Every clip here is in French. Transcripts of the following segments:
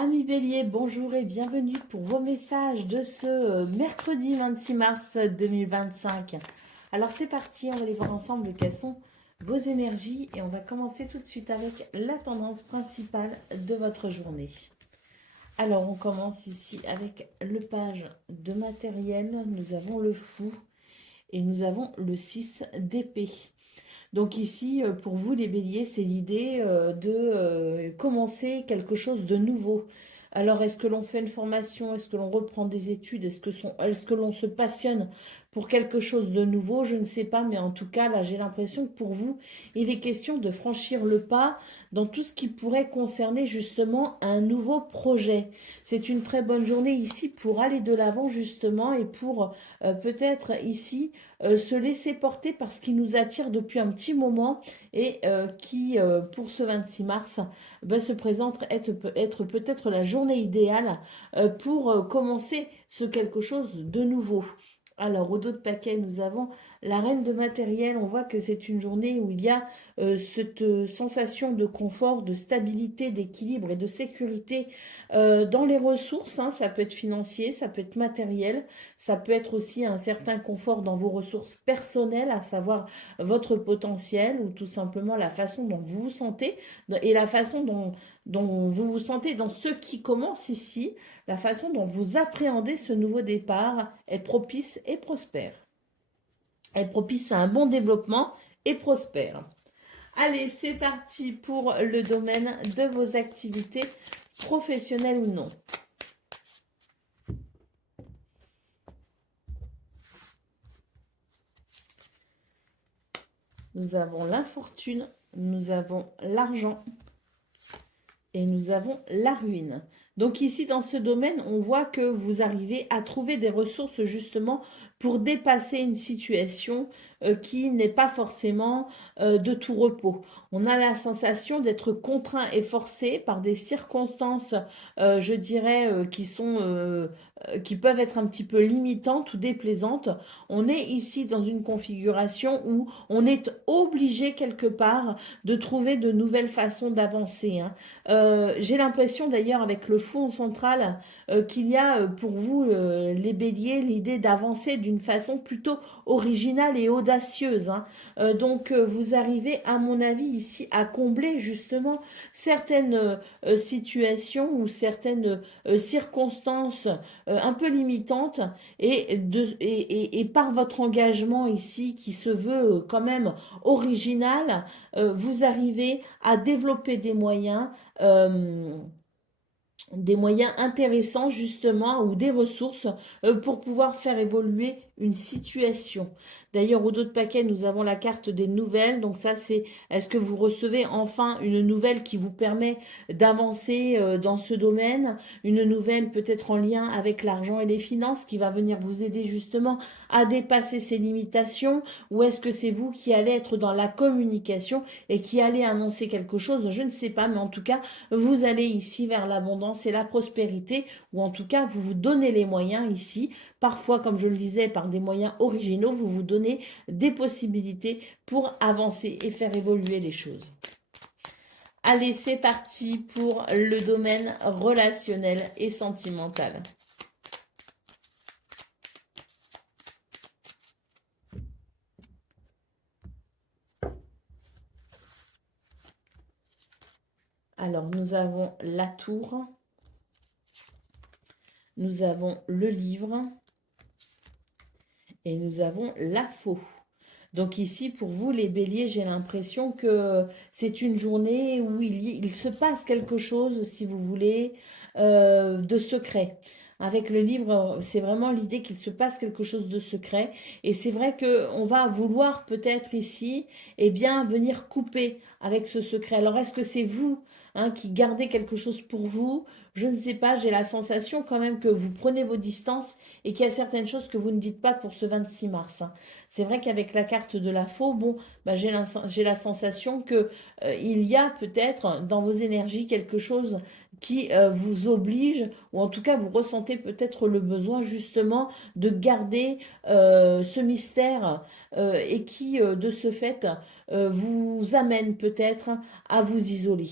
Amis Bélier, bonjour et bienvenue pour vos messages de ce mercredi 26 mars 2025. Alors c'est parti, on va aller voir ensemble quelles sont vos énergies et on va commencer tout de suite avec la tendance principale de votre journée. Alors on commence ici avec le page de matériel, nous avons le fou et nous avons le 6 d'épée. Donc ici, pour vous les béliers, c'est l'idée de commencer quelque chose de nouveau. Alors, est-ce que l'on fait une formation? Est-ce que l'on reprend des études? Est-ce que l'on se passionne pour quelque chose de nouveau? Je ne sais pas, mais en tout cas, là, j'ai l'impression que pour vous, il est question de franchir le pas dans tout ce qui pourrait concerner justement un nouveau projet. C'est une très bonne journée ici pour aller de l'avant justement et pour peut-être ici se laisser porter par ce qui nous attire depuis un petit moment et qui, pour ce 26 mars, se présente être peut-être la journée idéale pour commencer ce quelque chose de nouveau. Alors, au dos de paquet, nous avons la reine de matériel. On voit que c'est une journée où il y a cette sensation de confort, de stabilité, d'équilibre et de sécurité dans les ressources. Hein. Ça peut être financier, ça peut être matériel, ça peut être aussi un certain confort dans vos ressources personnelles, à savoir votre potentiel ou tout simplement la façon dont vous vous sentez et la façon dont vous vous sentez dans ce qui commence ici, la façon dont vous appréhendez ce nouveau départ est propice et prospère. Est propice à un bon développement et prospère. Allez, c'est parti pour le domaine de vos activités professionnelles ou non. Nous avons l'infortune, nous avons l'argent et nous avons la ruine. Donc ici, dans ce domaine, on voit que vous arrivez à trouver des ressources justement pour dépasser une situation qui n'est pas forcément de tout repos. On a la sensation d'être contraint et forcé par des circonstances, je dirais, qui peuvent être un petit peu limitantes ou déplaisantes. On est ici dans une configuration où on est obligé quelque part de trouver de nouvelles façons d'avancer. Hein. J'ai l'impression d'ailleurs avec le fond central qu'il y a pour vous les béliers l'idée d'avancer d'une façon plutôt originale et audacieuse. Hein. Donc vous arrivez à mon avis ici à combler justement certaines situations ou certaines circonstances un peu limitantes et par votre engagement ici qui se veut quand même original, vous arrivez à développer des moyens intéressants justement ou des ressources pour pouvoir faire évoluer une situation. D'ailleurs, au dos de paquet, nous avons la carte des nouvelles. Donc ça, c'est est-ce que vous recevez enfin une nouvelle qui vous permet d'avancer dans ce domaine, une nouvelle peut-être en lien avec l'argent et les finances qui va venir vous aider justement à dépasser ces limitations, ou est-ce que c'est vous qui allez être dans la communication et qui allez annoncer quelque chose? Je ne sais pas, mais en tout cas, vous allez ici vers l'abondance et la prospérité, ou en tout cas, vous vous donnez les moyens ici. Parfois, comme je le disais, par des moyens originaux, vous vous donnez des possibilités pour avancer et faire évoluer les choses. Allez, c'est parti pour le domaine relationnel et sentimental. Alors, nous avons la tour, nous avons le livre et nous avons la faux. Donc ici, pour vous, les béliers, j'ai l'impression que c'est une journée où il se passe quelque chose, si vous voulez, de secret. Avec le livre, c'est vraiment l'idée qu'il se passe quelque chose de secret. Et c'est vrai qu'on va vouloir peut-être ici, eh bien, venir couper avec ce secret. Alors, est-ce que c'est vous qui gardez quelque chose pour vous? Je ne sais pas, j'ai la sensation quand même que vous prenez vos distances et qu'il y a certaines choses que vous ne dites pas pour ce 26 mars. Hein. C'est vrai qu'avec la carte de la faux, bon, j'ai la sensation que il y a peut-être dans vos énergies quelque chose qui vous oblige, ou en tout cas vous ressentez peut-être le besoin justement de garder ce mystère et qui de ce fait vous amène peut-être à vous isoler.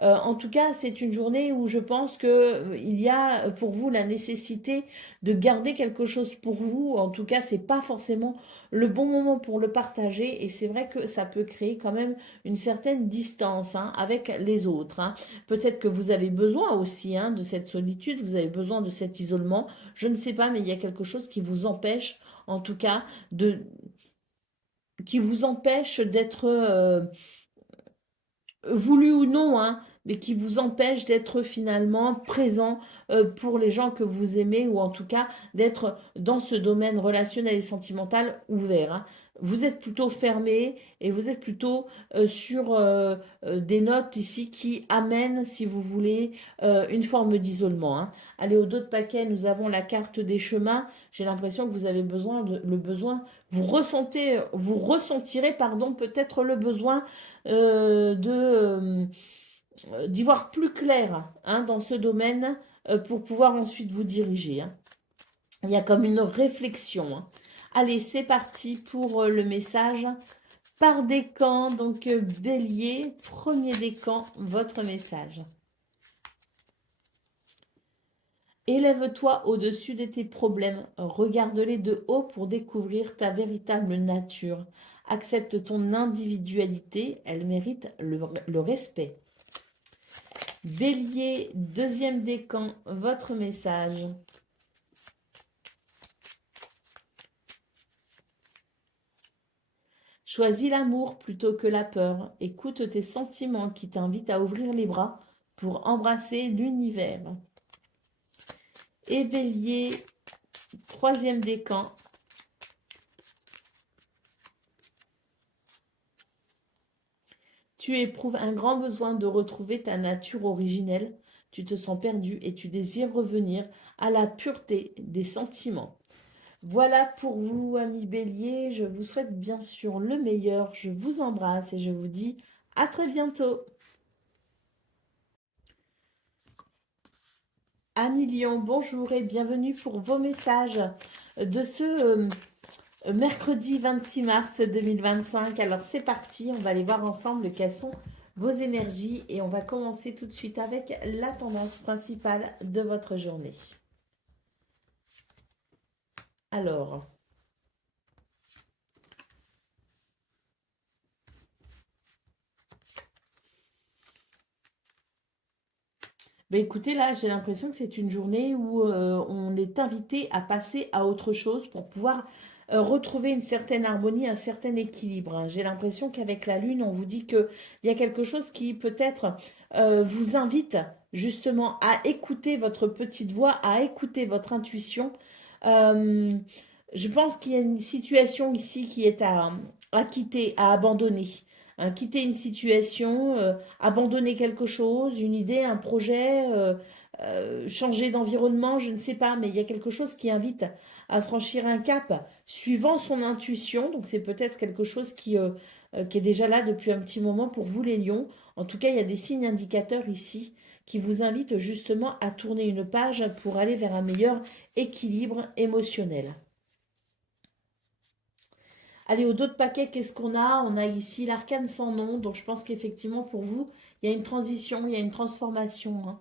En tout cas, c'est une journée où je pense que il y a pour vous la nécessité de garder quelque chose pour vous. En tout cas, c'est pas forcément le bon moment pour le partager et c'est vrai que ça peut créer quand même une certaine distance hein, avec les autres. Hein. Peut-être que vous avez besoin aussi hein, de cette solitude, vous avez besoin de cet isolement. Je ne sais pas, mais il y a quelque chose qui vous empêche, en tout cas, qui vous empêche d'être voulu ou non, hein, mais qui vous empêche d'être finalement présent pour les gens que vous aimez ou en tout cas d'être dans ce domaine relationnel et sentimental ouvert. Hein. Vous êtes plutôt fermé et vous êtes plutôt sur des notes ici qui amènent, si vous voulez, une forme d'isolement. Hein. Allez, au dos de paquet, nous avons la carte des chemins. J'ai l'impression que vous avez le besoin, vous ressentirez, pardon, peut-être le besoin d'y voir plus clair hein, dans ce domaine pour pouvoir ensuite vous diriger. Hein. Il y a comme une réflexion. Hein. Allez, c'est parti pour le message par décan. Donc, bélier, premier décan, votre message. Élève-toi au-dessus de tes problèmes, regarde-les de haut pour découvrir ta véritable nature. Accepte ton individualité, elle mérite le respect. Bélier, deuxième décan, votre message. Choisis l'amour plutôt que la peur. Écoute tes sentiments qui t'invitent à ouvrir les bras pour embrasser l'univers. Et Bélier, troisième décan. Tu éprouves un grand besoin de retrouver ta nature originelle. Tu te sens perdu et tu désires revenir à la pureté des sentiments. Voilà pour vous, amis Bélier. Je vous souhaite bien sûr le meilleur. Je vous embrasse et je vous dis à très bientôt. Amis Lion, bonjour et bienvenue pour vos messages de ce mercredi 26 mars 2025. Alors c'est parti, on va aller voir ensemble quelles sont vos énergies et on va commencer tout de suite avec la tendance principale de votre journée. Alors, ben écoutez, là, j'ai l'impression que c'est une journée où on est invité à passer à autre chose pour pouvoir retrouver une certaine harmonie, un certain équilibre. Hein. J'ai l'impression qu'avec la Lune, on vous dit qu'il y a quelque chose qui peut-être vous invite justement à écouter votre petite voix, à écouter votre intuition. Euh, je pense qu'il y a une situation ici qui est à quitter, à abandonner. Hein, quitter une situation, abandonner quelque chose, une idée, un projet, changer d'environnement, je ne sais pas, mais il y a quelque chose qui invite à franchir un cap suivant son intuition. Donc c'est peut-être quelque chose qui est déjà là depuis un petit moment pour vous les lions. En tout cas, il y a des signes indicateurs ici qui vous invitent justement à tourner une page pour aller vers un meilleur équilibre émotionnel. Allez, au dos de paquet, qu'est-ce qu'on a? On a ici l'arcane sans nom, donc je pense qu'effectivement pour vous, il y a une transition, il y a une transformation.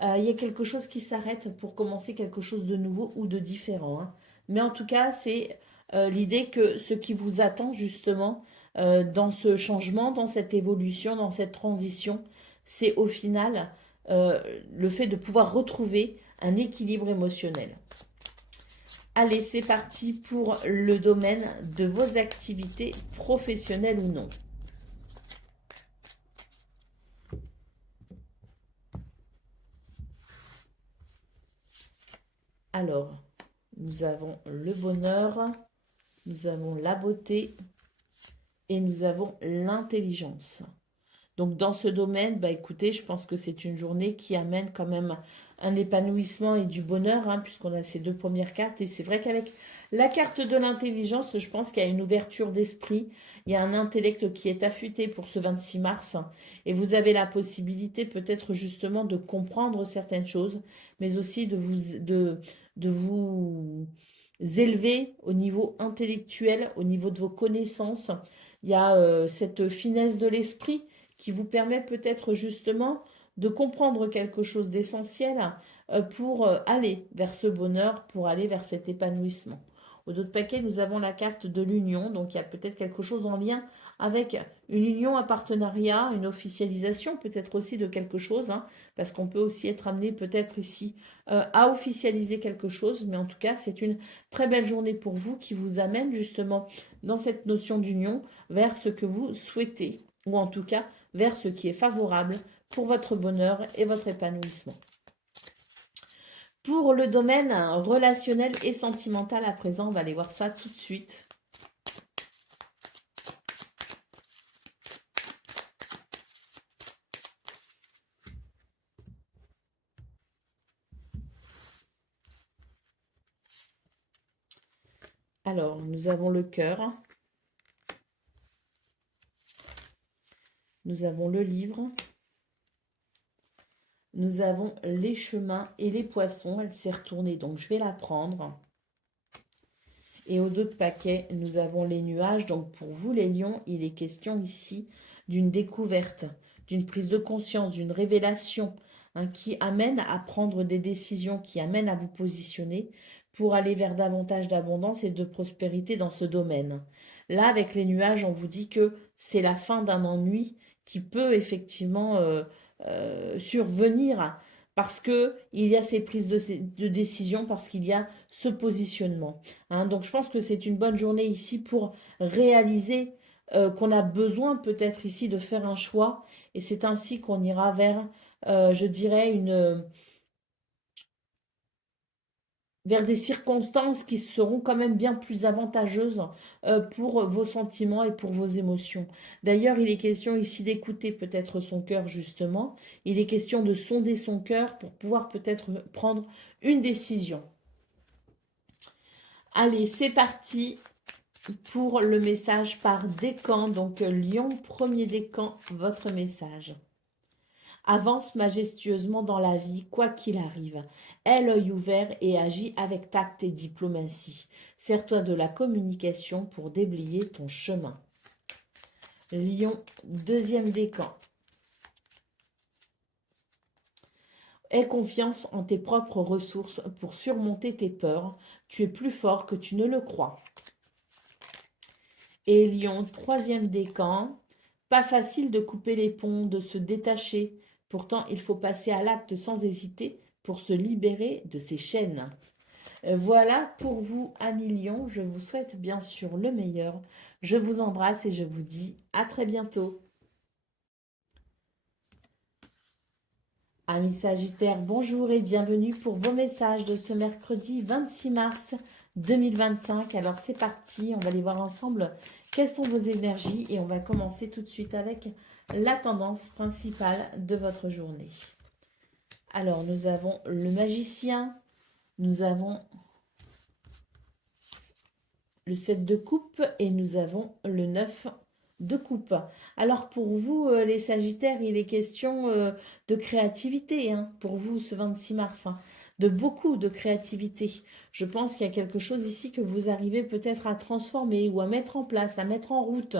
Hein. Il y a quelque chose qui s'arrête pour commencer quelque chose de nouveau ou de différent. Hein. Mais en tout cas, c'est l'idée que ce qui vous attend justement dans ce changement, dans cette évolution, dans cette transition, c'est au final euh, le fait de pouvoir retrouver un équilibre émotionnel. Allez, c'est parti pour le domaine de vos activités professionnelles ou non. Alors, nous avons le bonheur, nous avons la beauté et nous avons l'intelligence. Donc dans ce domaine, bah écoutez, je pense que c'est une journée qui amène quand même un épanouissement et du bonheur, hein, puisqu'on a ces deux premières cartes. Et c'est vrai qu'avec la carte de l'intelligence, je pense qu'il y a une ouverture d'esprit, il y a un intellect qui est affûté pour ce 26 mars, hein, et vous avez la possibilité peut-être justement de comprendre certaines choses, mais aussi de vous élever au niveau intellectuel, au niveau de vos connaissances. Il y a cette finesse de l'esprit qui vous permet peut-être justement de comprendre quelque chose d'essentiel pour aller vers ce bonheur, pour aller vers cet épanouissement. Au dos de paquet, nous avons la carte de l'union, donc il y a peut-être quelque chose en lien avec une union, un partenariat, une officialisation peut-être aussi de quelque chose, hein, parce qu'on peut aussi être amené peut-être ici à officialiser quelque chose, mais en tout cas, c'est une très belle journée pour vous qui vous amène justement dans cette notion d'union vers ce que vous souhaitez, ou en tout cas vers ce qui est favorable pour votre bonheur et votre épanouissement. Pour le domaine relationnel et sentimental, à présent, on va aller voir ça tout de suite. Alors, nous avons le cœur. Nous avons le livre. Nous avons les chemins et les poissons. Elle s'est retournée, donc je vais la prendre. Et au dos de paquet, nous avons les nuages. Donc pour vous, les lions, il est question ici d'une découverte, d'une prise de conscience, d'une révélation hein, qui amène à prendre des décisions, qui amène à vous positionner pour aller vers davantage d'abondance et de prospérité dans ce domaine. Là, avec les nuages, on vous dit que c'est la fin d'un ennui qui peut effectivement survenir parce qu'il y a ces prises de décision, parce qu'il y a ce positionnement. Hein. Donc je pense que c'est une bonne journée ici pour réaliser qu'on a besoin peut-être ici de faire un choix et c'est ainsi qu'on ira vers, je dirais, vers des circonstances qui seront quand même bien plus avantageuses pour vos sentiments et pour vos émotions. D'ailleurs, il est question ici d'écouter peut-être son cœur justement. Il est question de sonder son cœur pour pouvoir peut-être prendre une décision. Allez, c'est parti pour le message par décan. Donc, Lion, premier décan, votre message. Avance majestueusement dans la vie, quoi qu'il arrive. Aie l'œil ouvert et agis avec tact et diplomatie. Sers-toi de la communication pour déblayer ton chemin. Lion, deuxième décan. Aie confiance en tes propres ressources pour surmonter tes peurs. Tu es plus fort que tu ne le crois. Et Lion, troisième décan. Pas facile de couper les ponts, de se détacher. Pourtant, il faut passer à l'acte sans hésiter pour se libérer de ces chaînes. Voilà pour vous, amis Lion. Je vous souhaite bien sûr le meilleur. Je vous embrasse et je vous dis à très bientôt. Amis Sagittaires, bonjour et bienvenue pour vos messages de ce mercredi 26 mars 2025. Alors c'est parti, on va aller voir ensemble quelles sont vos énergies et on va commencer tout de suite avec la tendance principale de votre journée. Alors nous avons le magicien, nous avons le 7 de coupe et nous avons le 9 de coupe. Alors pour vous les Sagittaires, il est question de créativité hein, pour vous ce 26 mars, hein, de beaucoup de créativité. Je pense qu'il y a quelque chose ici que vous arrivez peut-être à transformer ou à mettre en place, à mettre en route.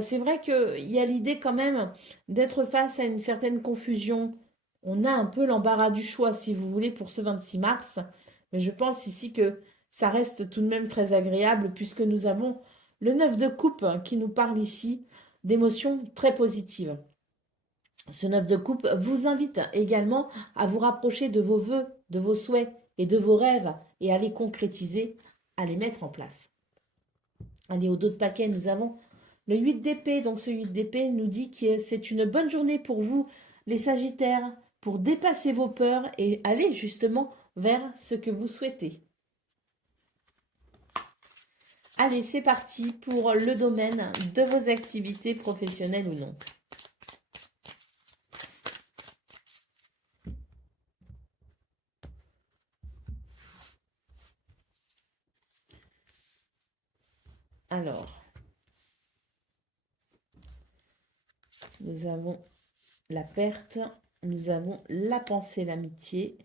C'est vrai qu'il y a l'idée quand même d'être face à une certaine confusion. On a un peu l'embarras du choix si vous voulez pour ce 26 mars, mais je pense ici que ça reste tout de même très agréable puisque nous avons le 9 de coupe qui nous parle ici d'émotions très positives. Ce 9 de coupe vous invite également à vous rapprocher de vos vœux, de vos souhaits et de vos rêves et à les concrétiser, à les mettre en place. Allez, au dos de paquet, nous avons le 8 d'épée. Donc ce 8 d'épée nous dit que c'est une bonne journée pour vous, les Sagittaires, pour dépasser vos peurs et aller justement vers ce que vous souhaitez. Allez, c'est parti pour le domaine de vos activités professionnelles ou non. Alors, nous avons la perte, nous avons la pensée, l'amitié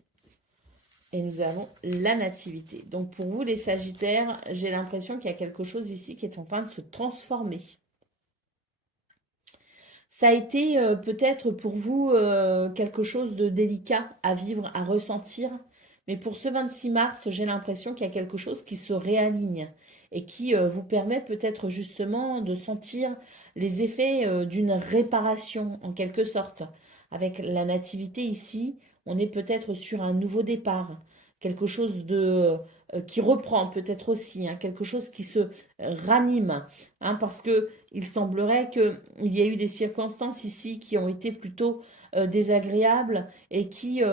et nous avons la nativité. Donc pour vous les Sagittaires, j'ai l'impression qu'il y a quelque chose ici qui est en train de se transformer. Ça a été peut-être pour vous quelque chose de délicat à vivre, à ressentir. Mais pour ce 26 mars, j'ai l'impression qu'il y a quelque chose qui se réaligne et qui vous permet peut-être justement de sentir les effets d'une réparation en quelque sorte. Avec la nativité ici, on est peut-être sur un nouveau départ, quelque chose de qui reprend peut-être aussi, hein, quelque chose qui se ranime, hein, parce que il semblerait qu'il y ait eu des circonstances ici qui ont été plutôt désagréables et qui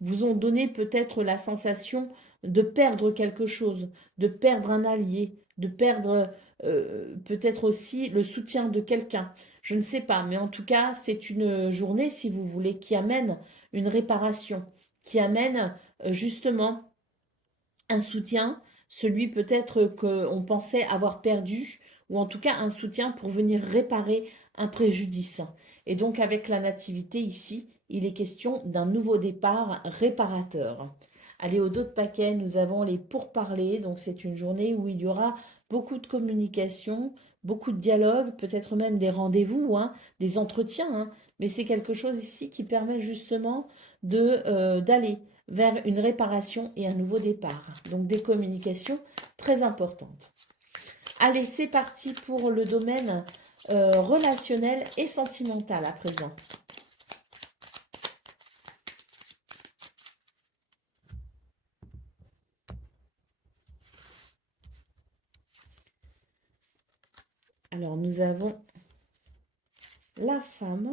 vous ont donné peut-être la sensation de perdre quelque chose, de perdre un allié, de perdre peut-être aussi le soutien de quelqu'un. Je ne sais pas, mais en tout cas, c'est une journée, si vous voulez, qui amène une réparation, qui amène justement un soutien, celui peut-être qu'on pensait avoir perdu, ou en tout cas un soutien pour venir réparer un préjudice. Et donc avec la nativité ici, il est question d'un nouveau départ réparateur. Allez, au dos de paquet, nous avons les pourparlers, donc c'est une journée où il y aura beaucoup de communication, beaucoup de dialogue, peut-être même des rendez-vous, hein, des entretiens, hein, mais c'est quelque chose ici qui permet justement d'aller vers une réparation et un nouveau départ. Donc des communications très importantes. Allez, c'est parti pour le domaine relationnel et sentimental à présent. Alors nous avons la femme,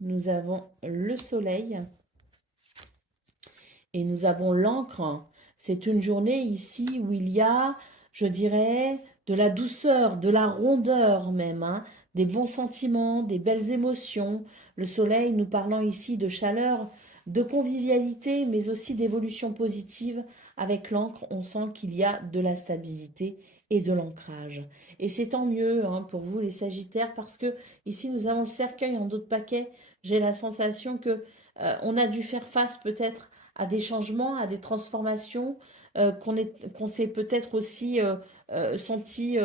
nous avons le soleil et nous avons l'encre. C'est une journée ici où il y a, je dirais, de la douceur, de la rondeur même, hein, des bons sentiments, des belles émotions. Le soleil nous parlant ici de chaleur, de convivialité, mais aussi d'évolution positive. Avec l'encre, on sent qu'il y a de la stabilité et de l'ancrage. Et c'est tant mieux, hein, pour vous les Sagittaires, parce que ici nous avons le cercueil en d'autres paquets. J'ai la sensation que on a dû faire face peut-être à des changements, à des transformations, qu'on s'est peut-être aussi senti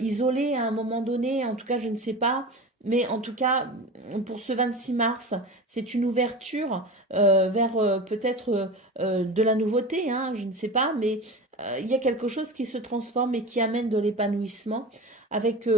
isolé à un moment donné, en tout cas je ne sais pas, mais en tout cas pour ce 26 mars, c'est une ouverture vers peut-être de la nouveauté, hein, je ne sais pas, mais il y a quelque chose qui se transforme et qui amène de l'épanouissement avec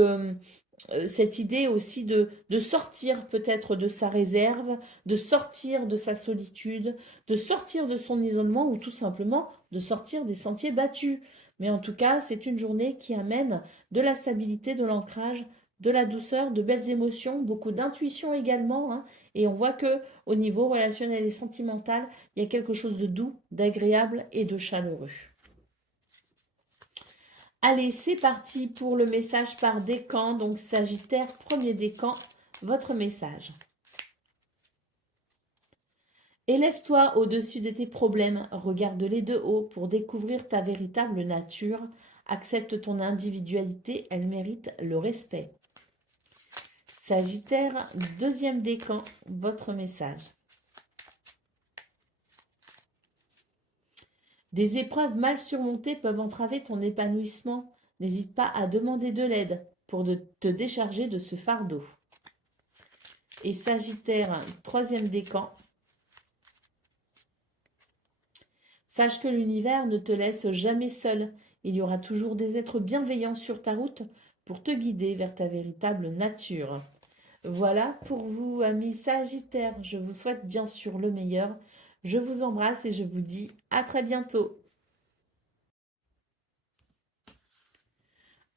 cette idée aussi de sortir peut-être de sa réserve, de sortir de sa solitude, de sortir de son isolement ou tout simplement de sortir des sentiers battus. Mais en tout cas, c'est une journée qui amène de la stabilité, de l'ancrage, de la douceur, de belles émotions, beaucoup d'intuition également, hein. Et on voit que au niveau relationnel et sentimental, il y a quelque chose de doux, d'agréable et de chaleureux. Allez, c'est parti pour le message par décan. Donc, Sagittaire, premier décan, votre message. Élève-toi au-dessus de tes problèmes, regarde-les de haut pour découvrir ta véritable nature. Accepte ton individualité, elle mérite le respect. Sagittaire, deuxième décan, votre message. Des épreuves mal surmontées peuvent entraver ton épanouissement. N'hésite pas à demander de l'aide pour te décharger de ce fardeau. Et Sagittaire, troisième décan. Sache que l'univers ne te laisse jamais seul. Il y aura toujours des êtres bienveillants sur ta route pour te guider vers ta véritable nature. Voilà pour vous, amis Sagittaires. Je vous souhaite bien sûr le meilleur. Je vous embrasse et je vous dis à très bientôt.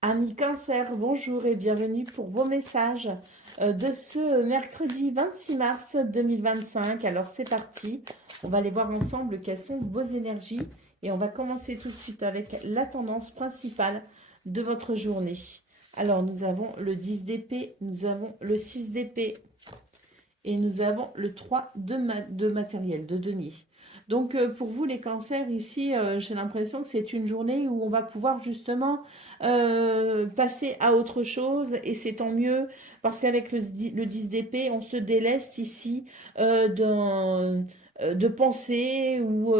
Amis Cancer, bonjour et bienvenue pour vos messages de ce mercredi 26 mars 2025. Alors c'est parti, on va aller voir ensemble quelles sont vos énergies et on va commencer tout de suite avec la tendance principale de votre journée. Alors nous avons le 10 d'épée, nous avons le 6 d'épée et nous avons le 3 de matériel, de denier. Donc pour vous les cancers ici, j'ai l'impression que c'est une journée où on va pouvoir justement passer à autre chose et c'est tant mieux parce qu'avec le 10 d'épée, on se déleste ici de pensées ou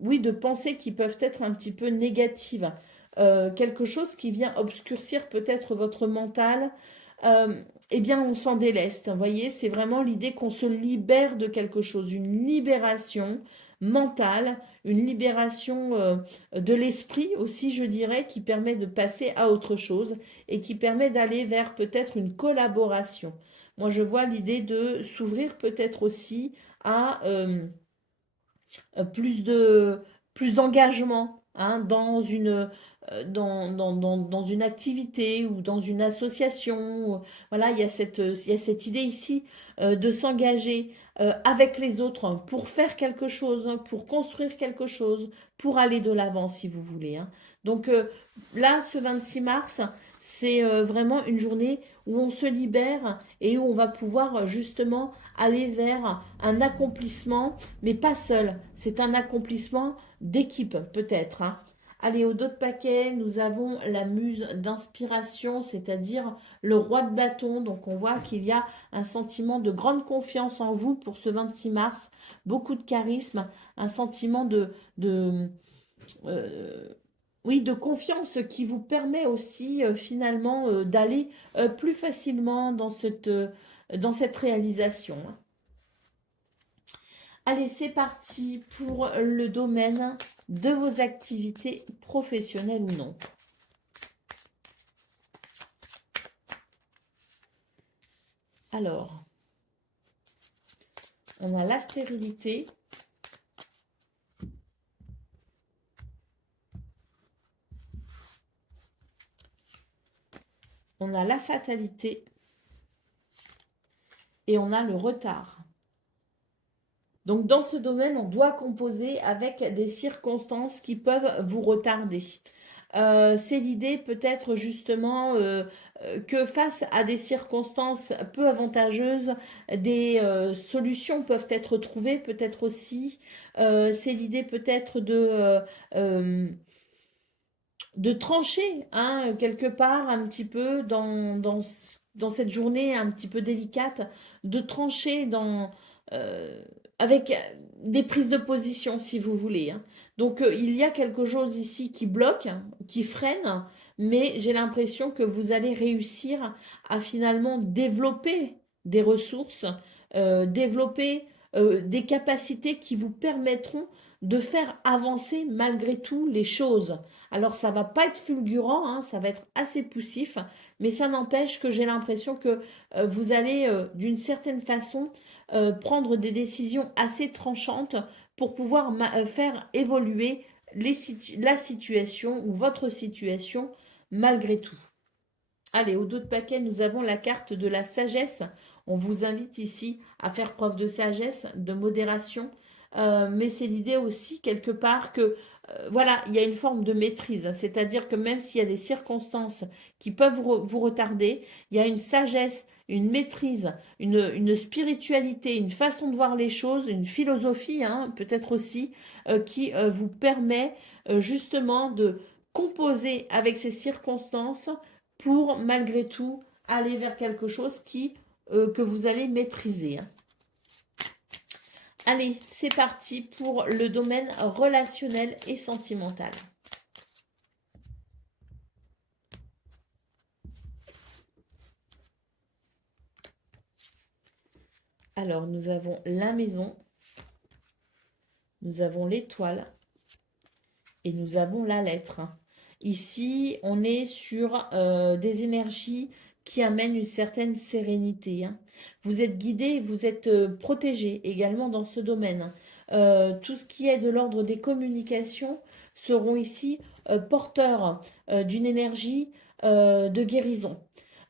oui, de pensées qui peuvent être un petit peu négatives. Quelque chose qui vient obscurcir peut-être votre mental, eh bien, on s'en déleste. Vous voyez, c'est vraiment l'idée qu'on se libère de quelque chose, une libération mentale, une libération de l'esprit aussi, je dirais, qui permet de passer à autre chose et qui permet d'aller vers peut-être une collaboration. Moi, je vois l'idée de s'ouvrir peut-être aussi à plus plus d'engagement hein, dans dans une activité ou dans une association. Voilà, il y a cette idée ici de s'engager avec les autres pour faire quelque chose, pour construire quelque chose, pour aller de l'avant, si vous voulez. Hein. Donc là, ce 26 mars, c'est vraiment une journée où on se libère et où on va pouvoir justement aller vers un accomplissement, mais pas seul. C'est un accomplissement d'équipe, peut-être. Hein. Allez, au dos de paquet, nous avons la muse d'inspiration, c'est-à-dire le roi de bâton. Donc, on voit qu'il y a un sentiment de grande confiance en vous pour ce 26 mars, beaucoup de charisme, un sentiment euh, oui, de confiance qui vous permet aussi finalement d'aller plus facilement dans cette réalisation. Allez, c'est parti pour le domaine de vos activités professionnelles ou non. Alors, on a la stérilité. On a la fatalité. Et on a le retard. Donc, dans ce domaine, on doit composer avec des circonstances qui peuvent vous retarder. C'est l'idée peut-être justement que face à des circonstances peu avantageuses, des solutions peuvent être trouvées, peut-être aussi. C'est l'idée peut-être de trancher hein, quelque part un petit peu dans cette journée un petit peu délicate, de trancher euh, avec des prises de position si vous voulez. Hein. Donc il y a quelque chose ici qui bloque, qui freine, mais j'ai l'impression que vous allez réussir à finalement développer des ressources, développer des capacités qui vous permettront de faire avancer malgré tout les choses. Alors ça va pas être fulgurant, hein, ça va être assez poussif, mais ça n'empêche que j'ai l'impression que vous allez d'une certaine façon prendre des décisions assez tranchantes pour pouvoir faire évoluer la situation ou votre situation malgré tout. Allez, au dos de paquet, nous avons la carte de la sagesse. On vous invite ici à faire preuve de sagesse, de modération, mais c'est l'idée aussi quelque part que voilà, il y a une forme de maîtrise, c'est-à-dire que même s'il y a des circonstances qui peuvent vous retarder, il y a une sagesse, une maîtrise, une spiritualité, une façon de voir les choses, une philosophie hein, peut-être aussi, qui vous permet justement de composer avec ces circonstances pour malgré tout aller vers quelque chose que vous allez maîtriser. Hein. Allez, c'est parti pour le domaine relationnel et sentimental. Alors, nous avons la maison, nous avons l'étoile et nous avons la lettre. Ici, on est sur des énergies qui amènent une certaine sérénité. Hein. Vous êtes guidé, vous êtes protégé également dans ce domaine. Tout ce qui est de l'ordre des communications seront ici porteurs d'une énergie de guérison.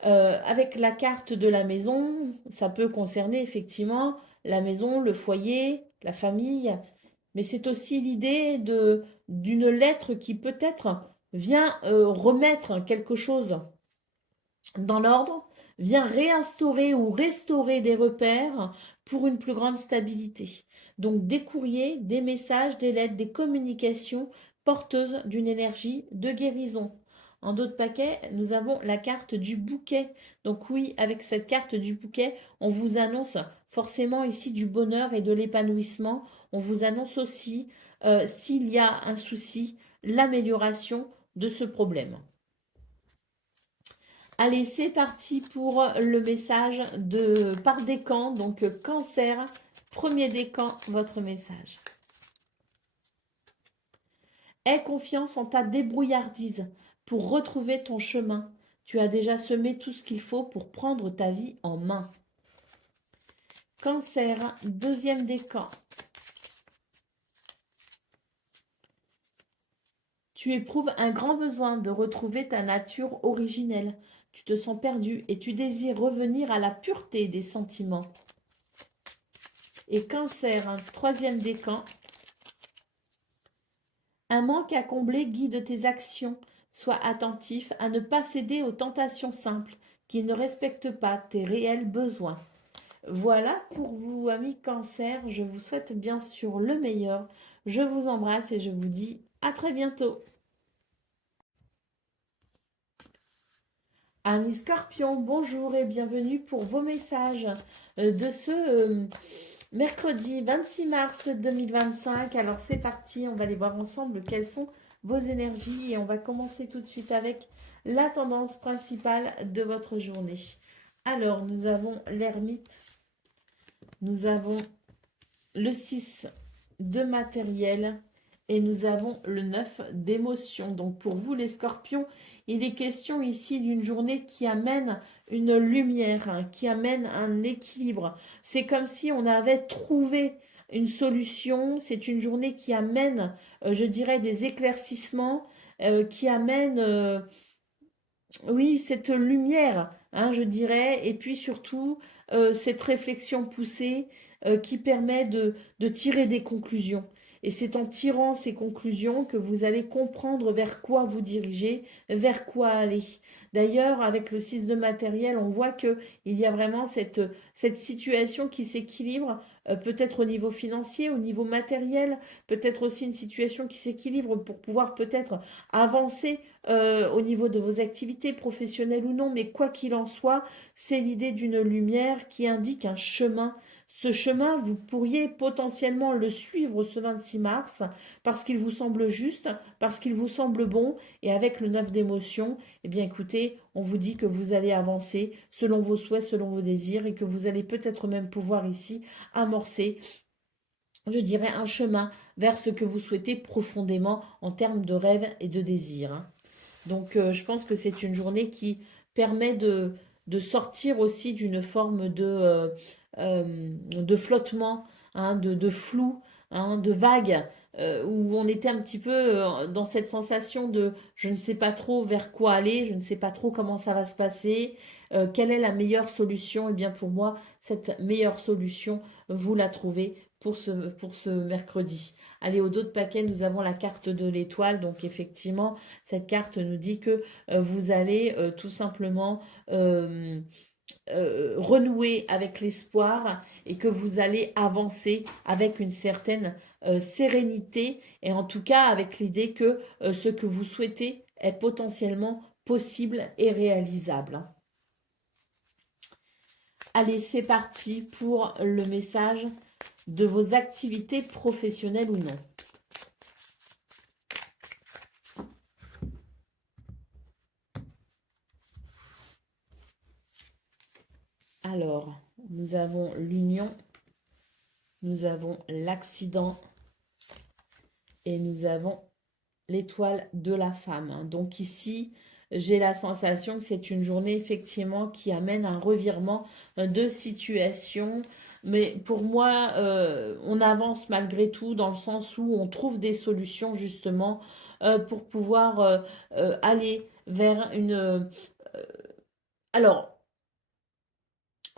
Avec la carte de la maison, ça peut concerner effectivement la maison, le foyer, la famille, mais c'est aussi l'idée d'une lettre qui peut-être vient remettre quelque chose dans l'ordre, vient réinstaurer ou restaurer des repères pour une plus grande stabilité. Donc des courriers, des messages, des lettres, des communications porteuses d'une énergie de guérison. En d'autres paquets, nous avons la carte du bouquet. Donc oui, avec cette carte du bouquet, on vous annonce forcément ici du bonheur et de l'épanouissement. On vous annonce aussi, s'il y a un souci, l'amélioration de ce problème. Allez, c'est parti pour le message de par décan. Donc, Cancer, premier décan, votre message. Aie confiance en ta débrouillardise pour retrouver ton chemin. Tu as déjà semé tout ce qu'il faut pour prendre ta vie en main. Cancer, deuxième décan. Tu éprouves un grand besoin de retrouver ta nature originelle. Tu te sens perdu et tu désires revenir à la pureté des sentiments. Et Cancer, troisième décan. Un manque à combler guide tes actions. Sois attentif à ne pas céder aux tentations simples qui ne respectent pas tes réels besoins. Voilà pour vous, amis Cancer. Je vous souhaite bien sûr le meilleur. Je vous embrasse et je vous dis à très bientôt. Amis Scorpion, bonjour et bienvenue pour vos messages de ce mercredi 26 mars 2025. Alors c'est parti, on va aller voir ensemble quelles sont vos énergies et on va commencer tout de suite avec la tendance principale de votre journée. Alors nous avons l'ermite, nous avons le 6 de matériel et nous avons le 9 d'émotion. Donc pour vous les scorpions, il est question ici d'une journée qui amène une lumière, hein, qui amène un équilibre. C'est comme si on avait trouvé une solution. C'est une journée qui amène, je dirais, des éclaircissements, qui amène, oui, cette lumière, hein, je dirais, et puis surtout cette réflexion poussée qui permet de tirer des conclusions. Et c'est en tirant ces conclusions que vous allez comprendre vers quoi vous dirigez, vers quoi aller. D'ailleurs, avec le 6 de matériel, on voit qu'il y a vraiment cette situation qui s'équilibre, peut-être au niveau financier, au niveau matériel, peut-être aussi une situation qui s'équilibre pour pouvoir peut-être avancer au niveau de vos activités professionnelles ou non, mais quoi qu'il en soit, c'est l'idée d'une lumière qui indique un chemin. Ce chemin, vous pourriez potentiellement le suivre ce 26 mars parce qu'il vous semble juste, parce qu'il vous semble bon, et avec le 9 d'émotion, eh bien écoutez, on vous dit que vous allez avancer selon vos souhaits, selon vos désirs, et que vous allez peut-être même pouvoir ici amorcer, je dirais, un chemin vers ce que vous souhaitez profondément en termes de rêves et de désirs, hein. Donc, je pense que c'est une journée qui permet de sortir aussi d'une forme de flottement, hein, de flou, hein, de vague, où on était un petit peu dans cette sensation de je ne sais pas trop vers quoi aller, je ne sais pas trop comment ça va se passer, quelle est la meilleure solution. Eh bien, pour moi, cette meilleure solution, vous la trouvez pour ce mercredi. Allez, au dos de paquet, nous avons la carte de l'étoile. Donc, effectivement, cette carte nous dit que vous allez tout simplement renouer avec l'espoir et que vous allez avancer avec une certaine sérénité et en tout cas avec l'idée que ce que vous souhaitez est potentiellement possible et réalisable. Allez, c'est parti pour le message de vos activités professionnelles ou non. Alors, nous avons l'union, nous avons l'accident et nous avons l'étoile de la femme. Donc ici, j'ai la sensation que c'est une journée effectivement qui amène un revirement de situation. Mais pour moi, on avance malgré tout dans le sens où on trouve des solutions justement pour pouvoir aller vers une... alors,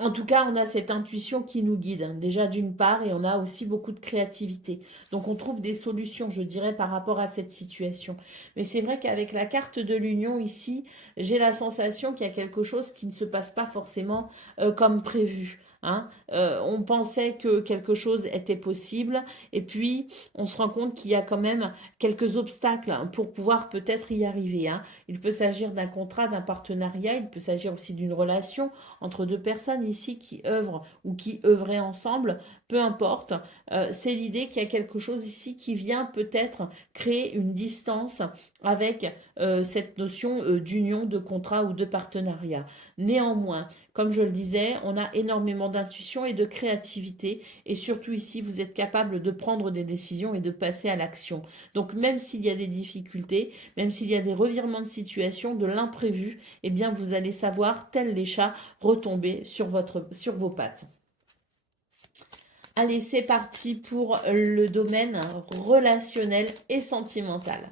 en tout cas, on a cette intuition qui nous guide, hein, déjà d'une part, et on a aussi beaucoup de créativité. Donc, on trouve des solutions, je dirais, par rapport à cette situation. Mais c'est vrai qu'avec la carte de l'union ici, j'ai la sensation qu'il y a quelque chose qui ne se passe pas forcément comme prévu, hein. On pensait que quelque chose était possible, et puis on se rend compte qu'il y a quand même quelques obstacles hein, pour pouvoir peut-être y arriver, hein. Il peut s'agir d'un contrat, d'un partenariat, il peut s'agir aussi d'une relation entre deux personnes ici qui œuvrent ou qui œuvraient ensemble. peu importe. C'est l'idée qu'il y a quelque chose ici qui vient peut-être créer une distance avec cette notion d'union, de contrat ou de partenariat. Néanmoins, comme je le disais, on a énormément d'intuition et de créativité et surtout ici, vous êtes capable de prendre des décisions et de passer à l'action. Donc même s'il y a des difficultés, même s'il y a des revirements de situation, de l'imprévu, eh bien vous allez savoir, tels les chats, retomber sur vos pattes. Allez, c'est parti pour le domaine relationnel et sentimental.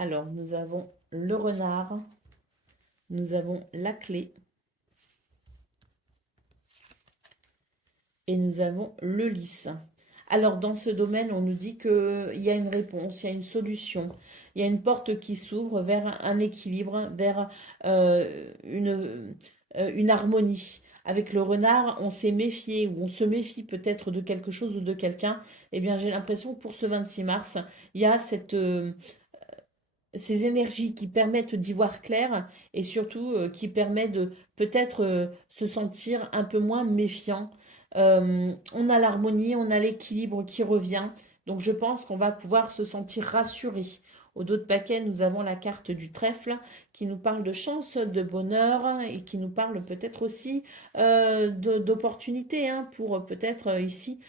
Alors, nous avons le renard, nous avons la clé et nous avons le lys. Alors, dans ce domaine, on nous dit qu'il y a une réponse, il y a une solution, il y a une porte qui s'ouvre vers un équilibre, vers une harmonie. Avec le renard, on s'est méfié ou on se méfie peut-être de quelque chose ou de quelqu'un. Eh bien, j'ai l'impression que pour ce 26 mars, il y a ces énergies qui permettent d'y voir clair et surtout qui permettent de peut-être se sentir un peu moins méfiant. On a l'harmonie, on a l'équilibre qui revient. Donc je pense qu'on va pouvoir se sentir rassuré. Au dos de paquet, nous avons la carte du trèfle qui nous parle de chance, de bonheur et qui nous parle peut-être aussi d'opportunités pour peut-être ici,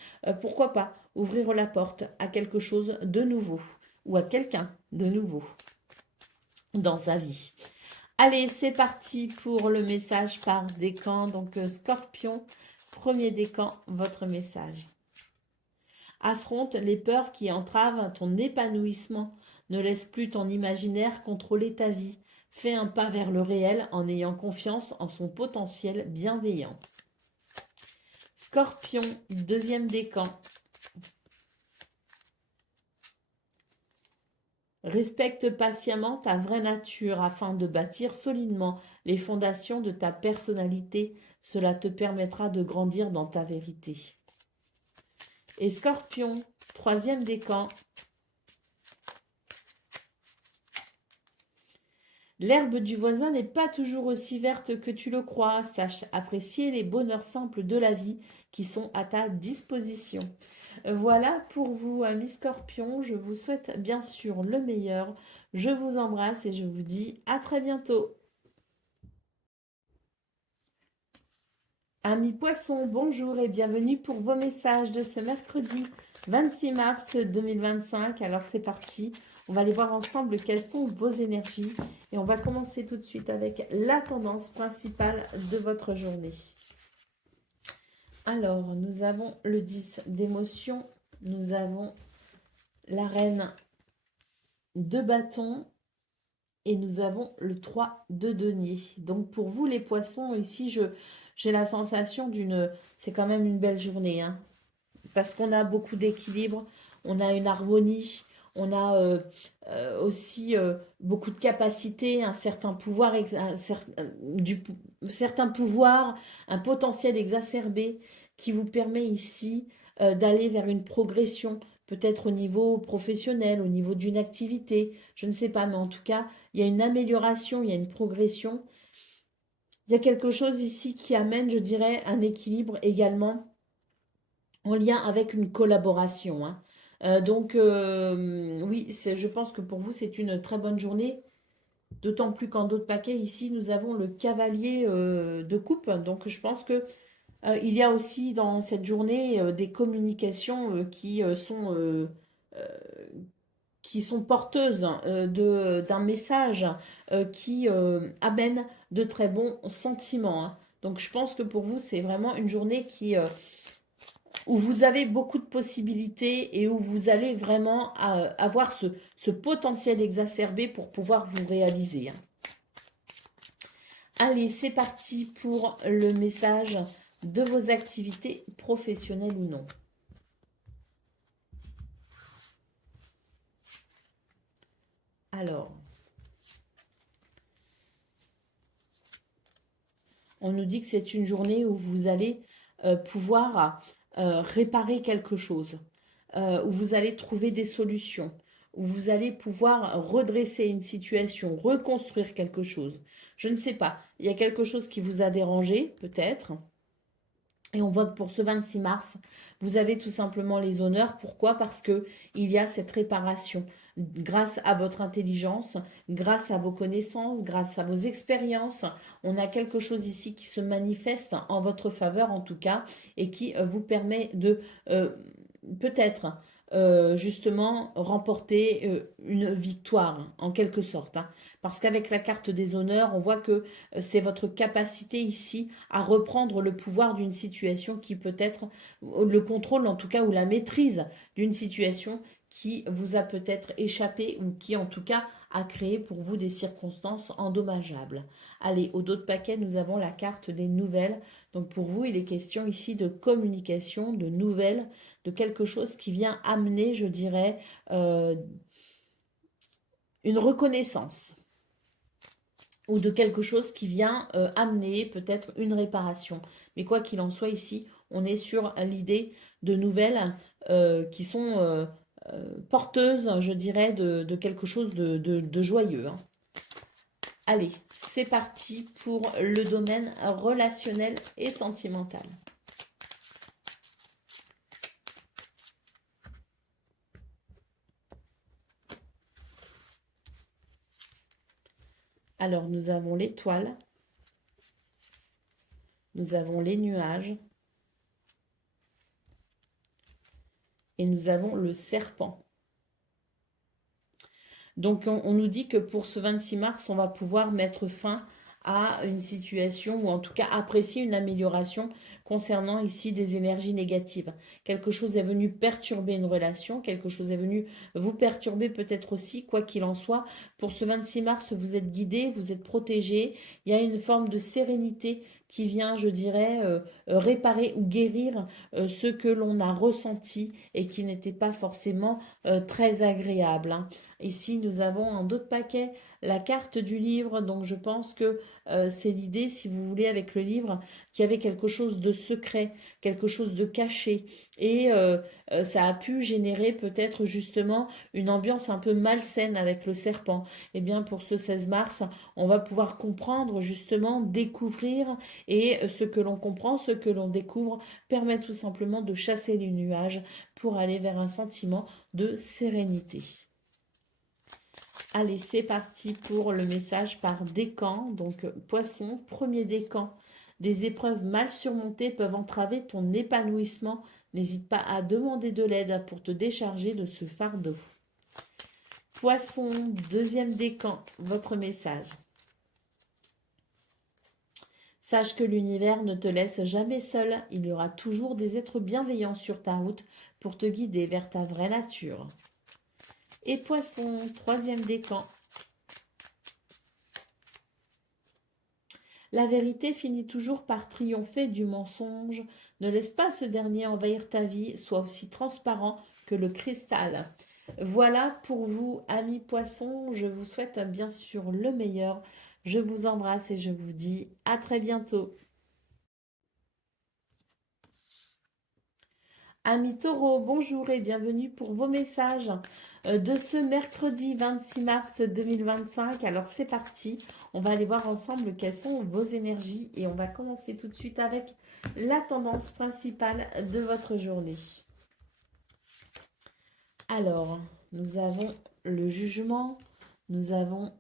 pourquoi pas, ouvrir la porte à quelque chose de nouveau ou à quelqu'un de nouveau dans sa vie. Allez, c'est parti pour le message par décan. Donc, Scorpion, premier décan, votre message. Affronte les peurs qui entravent ton épanouissement. Ne laisse plus ton imaginaire contrôler ta vie. Fais un pas vers le réel en ayant confiance en son potentiel bienveillant. Scorpion, deuxième décan. Respecte patiemment ta vraie nature afin de bâtir solidement les fondations de ta personnalité. Cela te permettra de grandir dans ta vérité. Et Scorpion, troisième décan. L'herbe du voisin n'est pas toujours aussi verte que tu le crois. Sache apprécier les bonheurs simples de la vie qui sont à ta disposition. Voilà pour vous, amis Scorpions. Je vous souhaite bien sûr le meilleur. Je vous embrasse et je vous dis à très bientôt. Amis Poissons, bonjour et bienvenue pour vos messages de ce mercredi 26 mars 2025. Alors c'est parti, on va aller voir ensemble quelles sont vos énergies et on va commencer tout de suite avec la tendance principale de votre journée. Alors, nous avons le 10 d'émotion, nous avons la reine de bâton et nous avons le 3 de denier. Donc pour vous les poissons, ici j'ai la sensation d'une... C'est quand même une belle journée, parce qu'on a beaucoup d'équilibre, on a une harmonie, on a aussi beaucoup de capacités, un certain pouvoir, certain pouvoir, un potentiel exacerbé qui vous permet ici d'aller vers une progression, peut-être au niveau professionnel, au niveau d'une activité, je ne sais pas, mais en tout cas, il y a une amélioration, il y a une progression. Il y a quelque chose ici qui amène, je dirais, un équilibre également en lien avec une collaboration. Donc, oui, je pense que pour vous, c'est une très bonne journée. D'autant plus qu'en d'autres paquets, ici, nous avons le cavalier de coupe. Donc, je pense que il y a aussi dans cette journée des communications qui sont porteuses d'un message qui amène de très bons sentiments. Donc, je pense que pour vous, c'est vraiment une journée où vous avez beaucoup de possibilités et où vous allez vraiment avoir ce potentiel exacerbé pour pouvoir vous réaliser. Allez, c'est parti pour le message de vos activités professionnelles ou non. Alors, on nous dit que c'est une journée où vous allez pouvoir réparer quelque chose, où vous allez trouver des solutions, où vous allez pouvoir redresser une situation, reconstruire quelque chose. Je ne sais pas. Il y a quelque chose qui vous a dérangé, peut-être. Et on vote pour ce 26 mars. Vous avez tout simplement les honneurs. Pourquoi? Parce que il y a cette réparation. Grâce à votre intelligence, grâce à vos connaissances, grâce à vos expériences, on a quelque chose ici qui se manifeste en votre faveur en tout cas et qui vous permet de peut-être justement remporter une victoire en quelque sorte, hein. Parce qu'avec la carte des honneurs, on voit que c'est votre capacité ici à reprendre le pouvoir d'une situation qui peut être, le contrôle en tout cas, ou la maîtrise d'une situation qui vous a peut-être échappé ou qui en tout cas a créé pour vous des circonstances endommageables. Allez, au dos de paquet, nous avons la carte des nouvelles. Donc pour vous, il est question ici de communication, de nouvelles, de quelque chose qui vient amener, je dirais, une reconnaissance ou de quelque chose qui vient amener peut-être une réparation. Mais quoi qu'il en soit ici, on est sur l'idée de nouvelles qui sont porteuses, je dirais, de quelque chose de joyeux, hein. Allez, c'est parti pour le domaine relationnel et sentimental. Alors, nous avons l'étoile, nous avons les nuages et nous avons le serpent. Donc, on nous dit que pour ce 26 mars, on va pouvoir mettre fin à une situation ou en tout cas apprécier une amélioration concernant ici des énergies négatives. Quelque chose est venu perturber une relation, quelque chose est venu vous perturber peut-être aussi, quoi qu'il en soit. Pour ce 26 mars, vous êtes guidé, vous êtes protégé. Il y a une forme de sérénité qui vient, je dirais, réparer ou guérir ce que l'on a ressenti et qui n'était pas forcément très agréable, hein. Ici, nous avons en d'autres paquets la carte du livre. Donc, je pense que c'est l'idée, si vous voulez, avec le livre, qu'il y avait quelque chose de secret, quelque chose de caché. Et ça a pu générer peut-être justement une ambiance un peu malsaine avec le serpent. Eh bien, pour ce 16 mars, on va pouvoir comprendre, justement, découvrir. Et ce que l'on comprend, ce que l'on découvre, permet tout simplement de chasser les nuages pour aller vers un sentiment de sérénité. Allez, c'est parti pour le message par décan. Donc, poisson, premier décan. Des épreuves mal surmontées peuvent entraver ton épanouissement. N'hésite pas à demander de l'aide pour te décharger de ce fardeau. Poisson, deuxième décan, votre message. Sache que l'univers ne te laisse jamais seul. Il y aura toujours des êtres bienveillants sur ta route pour te guider vers ta vraie nature. Et poisson, troisième décan. La vérité finit toujours par triompher du mensonge. Ne laisse pas ce dernier envahir ta vie. Sois aussi transparent que le cristal. Voilà pour vous, amis poissons. Je vous souhaite bien sûr le meilleur. Je vous embrasse et je vous dis à très bientôt. Amis taureaux, bonjour et bienvenue pour vos messages de ce mercredi 26 mars 2025. Alors c'est parti, on va aller voir ensemble quelles sont vos énergies et on va commencer tout de suite avec la tendance principale de votre journée. Alors, nous avons le jugement, nous avons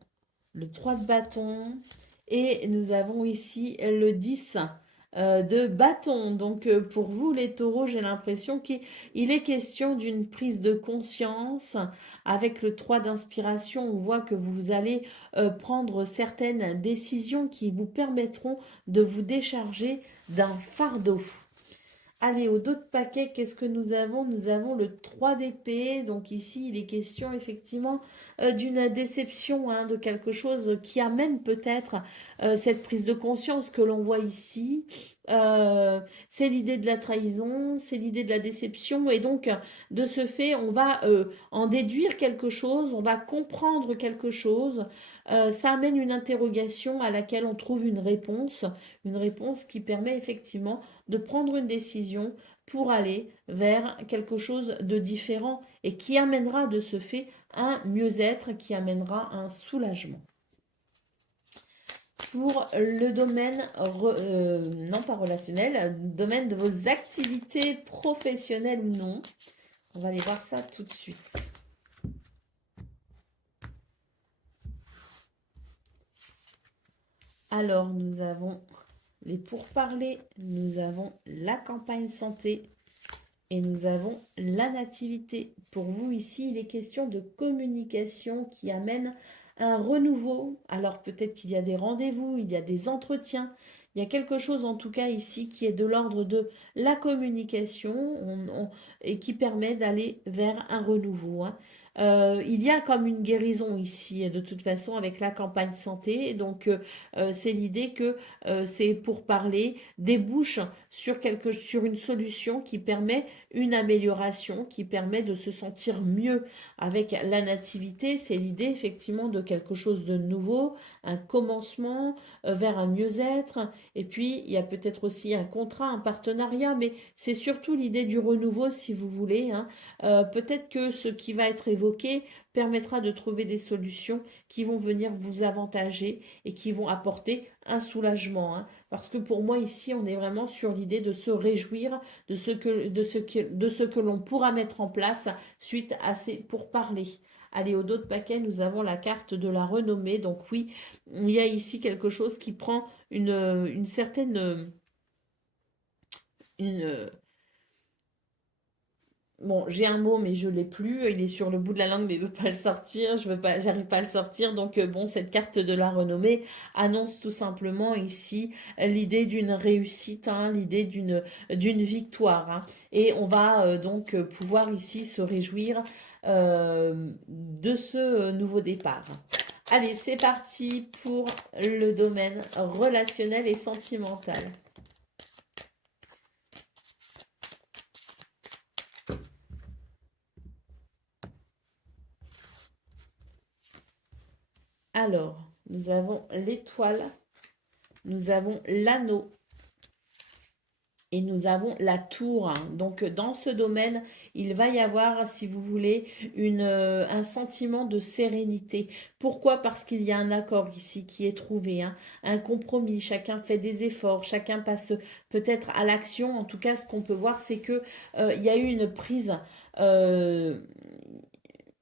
le 3 de bâton et nous avons ici le 10 de bâton. Donc pour vous les taureaux, j'ai l'impression qu'il est question d'une prise de conscience. Avec le 3 d'inspiration, on voit que vous allez prendre certaines décisions qui vous permettront de vous décharger d'un fardeau. Allez, au dos de paquet, qu'est-ce que nous avons? Nous avons le 3 d'épée. Donc ici, il est question effectivement d'une déception, hein, de quelque chose qui amène peut-être cette prise de conscience que l'on voit ici. C'est l'idée de la trahison, c'est l'idée de la déception. Et donc, de ce fait, on va en déduire quelque chose, on va comprendre quelque chose. Ça amène une interrogation à laquelle on trouve une réponse qui permet effectivement de prendre une décision pour aller vers quelque chose de différent et qui amènera de ce fait un mieux-être, qui amènera un soulagement. Pour le domaine, non pas relationnel, domaine de vos activités professionnelles ou non. On va aller voir ça tout de suite. Alors, nous avons les pourparlers, nous avons la campagne santé et nous avons la nativité. Pour vous ici, il est question de communication qui amène un renouveau. Alors peut-être qu'il y a des rendez-vous, il y a des entretiens, il y a quelque chose en tout cas ici qui est de l'ordre de la communication et qui permet d'aller vers un renouveau, hein. Il y a comme une guérison ici, de toute façon, avec la campagne santé. Donc, c'est l'idée que c'est pour parler débouche sur une solution qui permet une amélioration, qui permet de se sentir mieux. Avec la nativité, c'est l'idée effectivement de quelque chose de nouveau, un commencement vers un mieux-être. Et puis, il y a peut-être aussi un contrat, un partenariat, mais c'est surtout l'idée du renouveau, si vous voulez, hein. Peut-être que ce qui va être évoqué permettra de trouver des solutions qui vont venir vous avantager et qui vont apporter un soulagement, hein. Parce que pour moi, ici, on est vraiment sur l'idée de se réjouir de ce que l'on pourra mettre en place suite à ces pourparlers. Allez, au dos de paquet, nous avons la carte de la renommée. Donc oui, il y a ici quelque chose qui prend une certaine... Une, bon, j'ai un mot, mais je l'ai plus. Il est sur le bout de la langue, mais je veux pas le sortir. Je veux pas, j'arrive pas à le sortir. Donc, bon, cette carte de la renommée annonce tout simplement ici l'idée d'une réussite, hein, l'idée d'une victoire, hein. Et on va donc pouvoir ici se réjouir de ce nouveau départ. Allez, c'est parti pour le domaine relationnel et sentimental. Alors, nous avons l'étoile, nous avons l'anneau et nous avons la tour. Donc, dans ce domaine, il va y avoir, si vous voulez, un sentiment de sérénité. Pourquoi? Parce qu'il y a un accord ici qui est trouvé, hein, un compromis. Chacun fait des efforts, chacun passe peut-être à l'action. En tout cas, ce qu'on peut voir, c'est que il y a eu euh,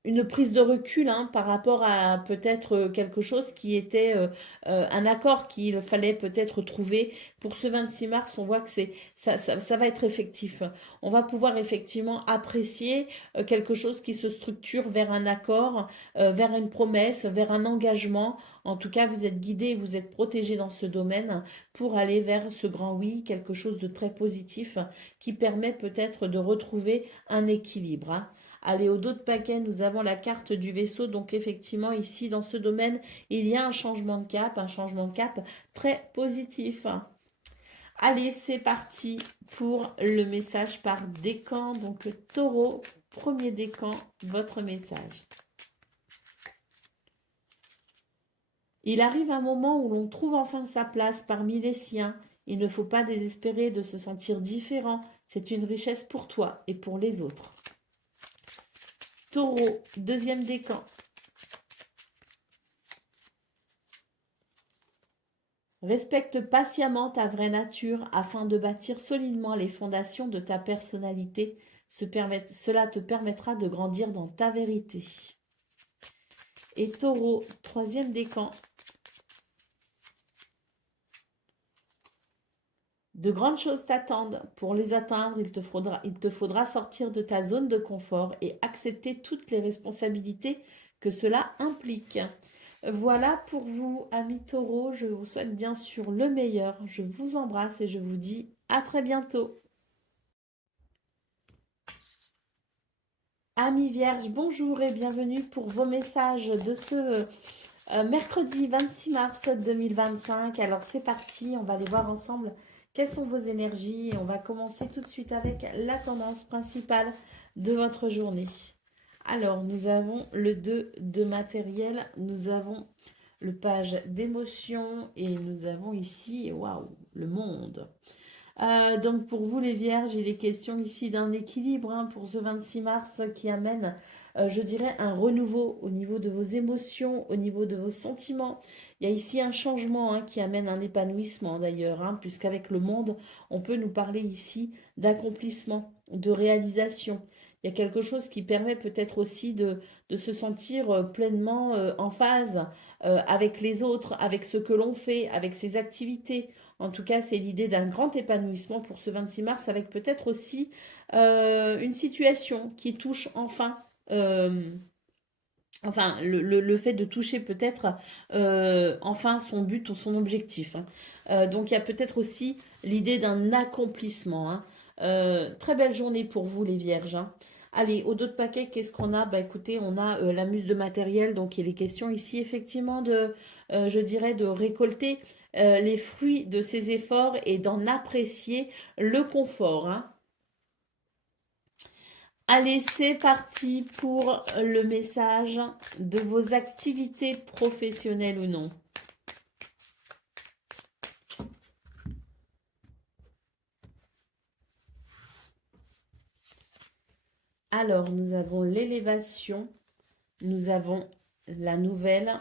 une prise de recul, hein, par rapport à peut-être quelque chose qui était un accord qu'il fallait peut-être trouver. Pour ce 26 mars, on voit que ça va être effectif. On va pouvoir effectivement apprécier quelque chose qui se structure vers un accord, vers une promesse, vers un engagement. En tout cas, vous êtes guidé, vous êtes protégé dans ce domaine pour aller vers ce grand oui, quelque chose de très positif qui permet peut-être de retrouver un équilibre, hein. Allez, au dos de paquet, nous avons la carte du vaisseau. Donc effectivement, ici, dans ce domaine, il y a un changement de cap, très positif. Allez, c'est parti pour le message par décan. Donc taureau, premier décan, votre message. Il arrive un moment où l'on trouve enfin sa place parmi les siens. Il ne faut pas désespérer de se sentir différent. C'est une richesse pour toi et pour les autres. Taureau, deuxième décan. Respecte patiemment ta vraie nature afin de bâtir solidement les fondations de ta personnalité. Cela te permettra de grandir dans ta vérité. Et Taureau, troisième décan. De grandes choses t'attendent. Pour les atteindre, il te faudra sortir de ta zone de confort et accepter toutes les responsabilités que cela implique. Voilà pour vous, amis taureaux. Je vous souhaite bien sûr le meilleur. Je vous embrasse et je vous dis à très bientôt. Amis vierges, bonjour et bienvenue pour vos messages de ce mercredi 26 mars 2025. Alors c'est parti, on va aller voir ensemble quelles sont vos énergies. Et on va commencer tout de suite avec la tendance principale de votre journée. Alors nous avons le 2 de matériel, nous avons le page d'émotion et nous avons ici, waouh, le monde. Donc pour vous les vierges, il est question ici d'un équilibre hein, pour ce 26 mars qui amène, je dirais, un renouveau au niveau de vos émotions, au niveau de vos sentiments. Il y a ici un changement hein, qui amène un épanouissement d'ailleurs, hein, puisqu'avec le monde, on peut nous parler ici d'accomplissement, de réalisation. Il y a quelque chose qui permet peut-être aussi de se sentir pleinement en phase avec les autres, avec ce que l'on fait, avec ses activités. En tout cas, c'est l'idée d'un grand épanouissement pour ce 26 mars, avec peut-être aussi une situation qui touche enfin, enfin le fait de toucher peut-être enfin son but ou son objectif. Hein. Donc il y a peut-être aussi l'idée d'un accomplissement. Hein. Très belle journée pour vous les vierges. Hein. Allez, au dos de paquet, qu'est-ce qu'on a? Bah écoutez, on a la muse de matériel, donc il est question ici effectivement de, je dirais, de récolter les fruits de ses efforts et d'en apprécier le confort. Hein. Allez, c'est parti pour le message de vos activités professionnelles ou non. Alors, nous avons l'élévation, nous avons la nouvelle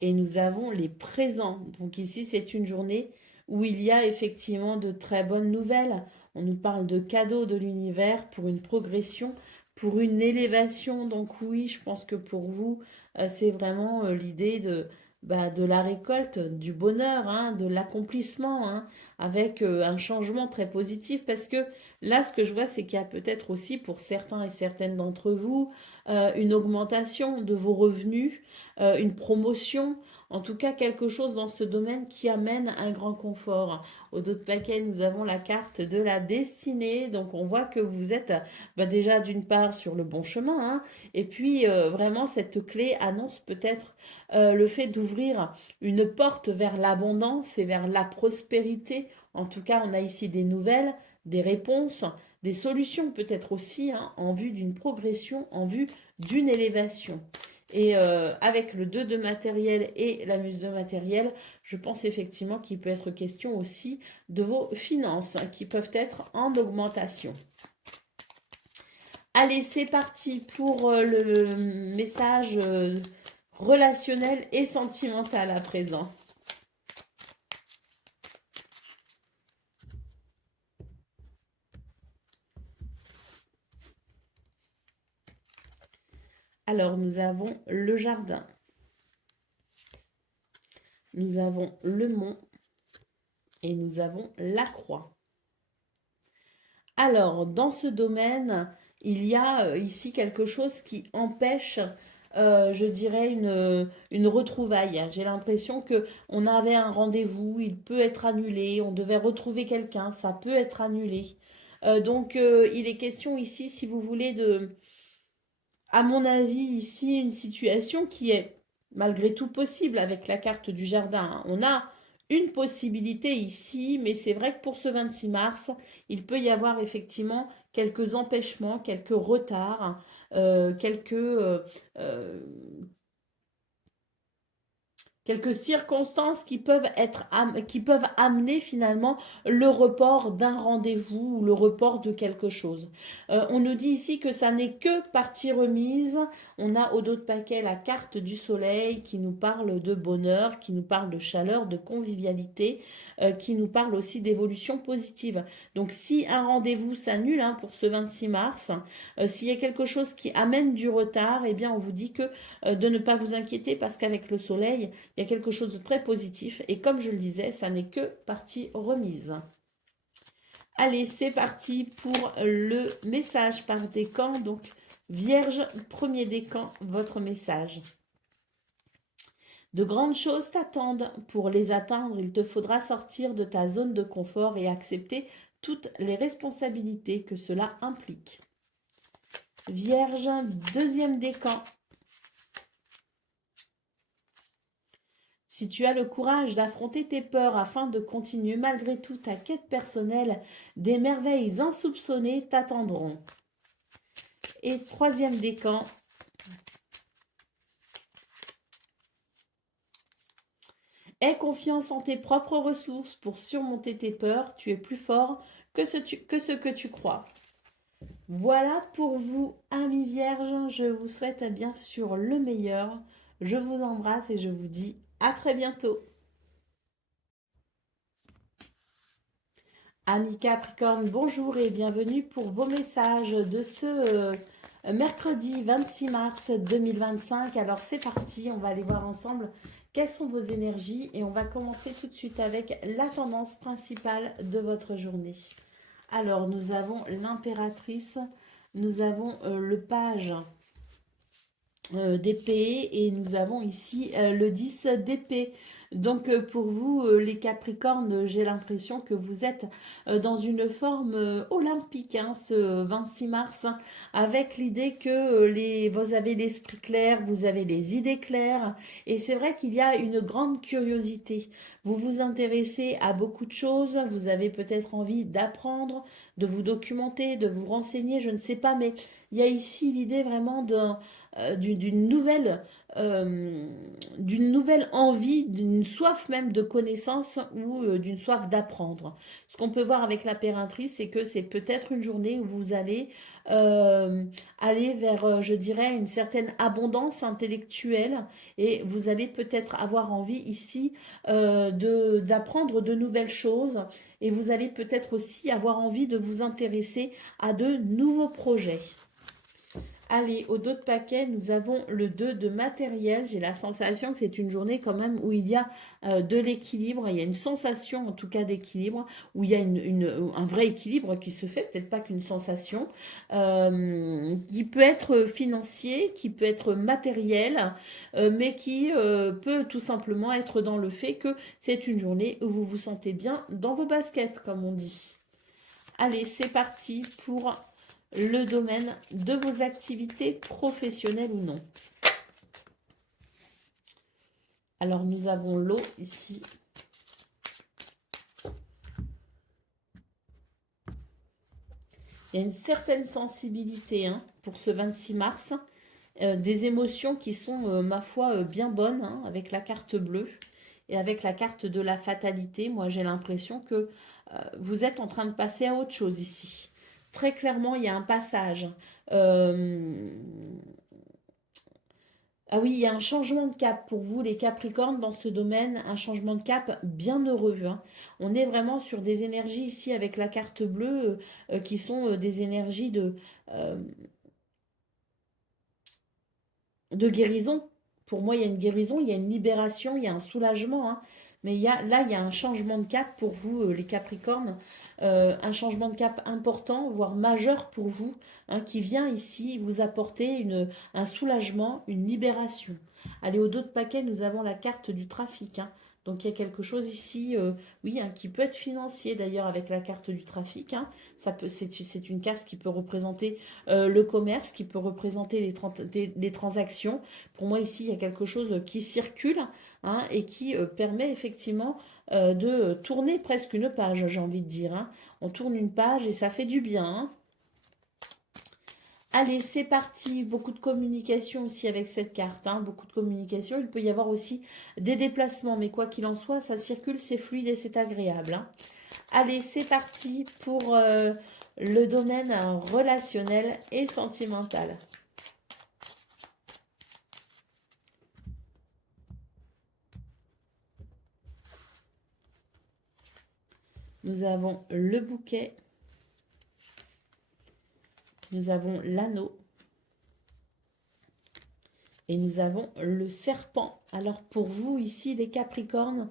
et nous avons les présents. Donc ici, c'est une journée où il y a effectivement de très bonnes nouvelles. On nous parle de cadeaux de l'univers pour une progression, pour une élévation. Donc oui, je pense que pour vous, c'est vraiment l'idée de la récolte, du bonheur, hein, de l'accomplissement, hein, avec un changement très positif. Parce que là, ce que je vois, c'est qu'il y a peut-être aussi pour certains et certaines d'entre vous une augmentation de vos revenus, une promotion, en tout cas quelque chose dans ce domaine qui amène un grand confort. Au dos de paquet, nous avons la carte de la destinée, donc on voit que vous êtes déjà d'une part sur le bon chemin, hein, et puis vraiment cette clé annonce peut-être le fait d'ouvrir une porte vers l'abondance et vers la prospérité. En tout cas, on a ici des nouvelles, des réponses, des solutions peut-être aussi hein, en vue d'une progression, en vue d'une élévation. Et avec le 2 de matériel et la muse de matériel, je pense effectivement qu'il peut être question aussi de vos finances hein, qui peuvent être en augmentation. Allez, c'est parti pour le message relationnel et sentimental à présent. Alors, nous avons le jardin. Nous avons le mont et nous avons la croix. Alors, dans ce domaine, il y a ici quelque chose qui empêche, je dirais, une retrouvaille. J'ai l'impression que on avait un rendez-vous, il peut être annulé, on devait retrouver quelqu'un, ça peut être annulé. Donc, il est question ici, si vous voulez, à mon avis, ici, une situation qui est malgré tout possible avec la carte du jardin. Hein. On a une possibilité ici, mais c'est vrai que pour ce 26 mars, il peut y avoir effectivement quelques empêchements, quelques retards, quelques quelques circonstances qui peuvent qui peuvent amener finalement le report d'un rendez-vous ou le report de quelque chose. On nous dit ici que ça n'est que partie remise. On a au dos de paquet la carte du soleil qui nous parle de bonheur, qui nous parle de chaleur, de convivialité, qui nous parle aussi d'évolution positive. Donc si un rendez-vous s'annule hein, pour ce 26 mars, s'il y a quelque chose qui amène du retard, eh bien on vous dit que de ne pas vous inquiéter parce qu'avec le soleil, il y a quelque chose de très positif. Et comme je le disais, ça n'est que partie remise. Allez, c'est parti pour le message par décan. Donc, Vierge, premier décan, votre message. De grandes choses t'attendent. Pour les atteindre, il te faudra sortir de ta zone de confort et accepter toutes les responsabilités que cela implique. Vierge, deuxième décan. Si tu as le courage d'affronter tes peurs afin de continuer malgré tout ta quête personnelle, des merveilles insoupçonnées t'attendront. Et troisième décan. Aie confiance en tes propres ressources pour surmonter tes peurs. Tu es plus fort que ce que tu crois. Voilà pour vous, amis vierges. Je vous souhaite bien sûr le meilleur. Je vous embrasse et je vous dis à très bientôt. Amis Capricorne, bonjour et bienvenue pour vos messages de ce mercredi 26 mars 2025. Alors c'est parti, on va aller voir ensemble quelles sont vos énergies et on va commencer tout de suite avec la tendance principale de votre journée. Alors nous avons l'impératrice, nous avons le page d'épée et nous avons ici le 10 d'épée. Donc pour vous les Capricornes, j'ai l'impression que vous êtes dans une forme olympique hein, ce 26 mars hein, avec l'idée que vous avez l'esprit clair, vous avez les idées claires et c'est vrai qu'il y a une grande curiosité. Vous vous intéressez à beaucoup de choses, vous avez peut-être envie d'apprendre, de vous documenter, de vous renseigner, je ne sais pas, mais il y a ici l'idée vraiment euh, d'une nouvelle envie, d'une soif même de connaissance ou d'une soif d'apprendre. Ce qu'on peut voir avec l'impératrice, c'est que c'est peut-être une journée où vous allez euh, aller vers, je dirais, une certaine abondance intellectuelle et vous allez peut-être avoir envie ici d'apprendre de nouvelles choses et vous allez peut-être aussi avoir envie de vous intéresser à de nouveaux projets. Allez, au dos de paquet, nous avons le 2 de matériel. J'ai la sensation que c'est une journée quand même où il y a de l'équilibre. Il y a une sensation en tout cas d'équilibre, où il y a un vrai équilibre qui se fait, peut-être pas qu'une sensation, qui peut être financier, qui peut être matériel, mais qui peut tout simplement être dans le fait que c'est une journée où vous vous sentez bien dans vos baskets, comme on dit. Allez, c'est parti pour le domaine de vos activités professionnelles ou non. Alors, nous avons l'eau ici. Il y a une certaine sensibilité hein, pour ce 26 mars. Des émotions qui sont, ma foi, bien bonnes hein, avec la carte bleue et avec la carte de la fatalité. Moi, j'ai l'impression que vous êtes en train de passer à autre chose ici. Très clairement, il y a un passage. Ah oui, il y a un changement de cap pour vous, les Capricornes, dans ce domaine, un changement de cap bien heureux. Hein. On est vraiment sur des énergies ici avec la carte bleue qui sont des énergies euh, de guérison. Pour moi, il y a une guérison, il y a une libération, il y a un soulagement. Hein. Mais là, il y a un changement de cap pour vous, les Capricornes. Un changement de cap important, voire majeur pour vous, hein, qui vient ici vous apporter un soulagement, une libération. Allez, au dos de paquet, nous avons la carte du trafic. Hein. Donc, il y a quelque chose ici, oui, hein, qui peut être financier d'ailleurs avec la carte du trafic. Hein. C'est une carte qui peut représenter le commerce, qui peut représenter les transactions. Pour moi, ici, il y a quelque chose qui circule hein, et qui permet effectivement de tourner presque une page, j'ai envie de dire. Hein. On tourne une page et ça fait du bien. Hein. Allez, c'est parti. Beaucoup de communication aussi avec cette carte. Hein. Beaucoup de communication. Il peut y avoir aussi des déplacements, mais quoi qu'il en soit, ça circule, c'est fluide et c'est agréable. Hein. Allez, c'est parti pour le domaine relationnel et sentimental. Nous avons le bouquet. Nous avons l'anneau. Et nous avons le serpent. Alors pour vous ici, les Capricornes,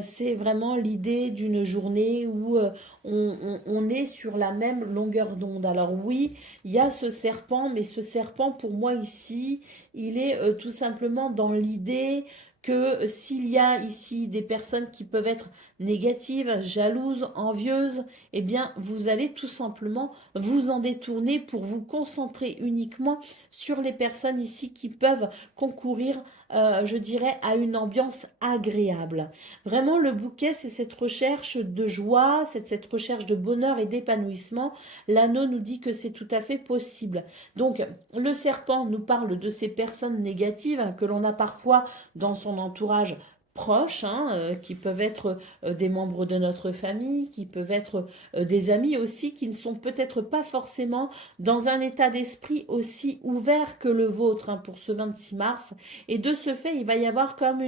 c'est vraiment l'idée d'une journée où on est sur la même longueur d'onde. Alors oui, il y a ce serpent, mais ce serpent, pour moi ici, il est tout simplement dans l'idée que s'il y a ici des personnes qui peuvent être négatives, jalouses, envieuses, eh bien, vous allez tout simplement vous en détourner pour vous concentrer uniquement sur les personnes ici qui peuvent concourir, je dirais, à une ambiance agréable. Vraiment, le bouquet, c'est cette recherche de joie, c'est cette recherche de bonheur et d'épanouissement. L'anneau nous dit que c'est tout à fait possible. Donc, le serpent nous parle de ces personnes négatives que l'on a parfois dans son entourage proches, hein, qui peuvent être des membres de notre famille, qui peuvent être des amis aussi, qui ne sont peut-être pas forcément dans un état d'esprit aussi ouvert que le vôtre, hein, pour ce 26 mars. Et de ce fait, il va y avoir comme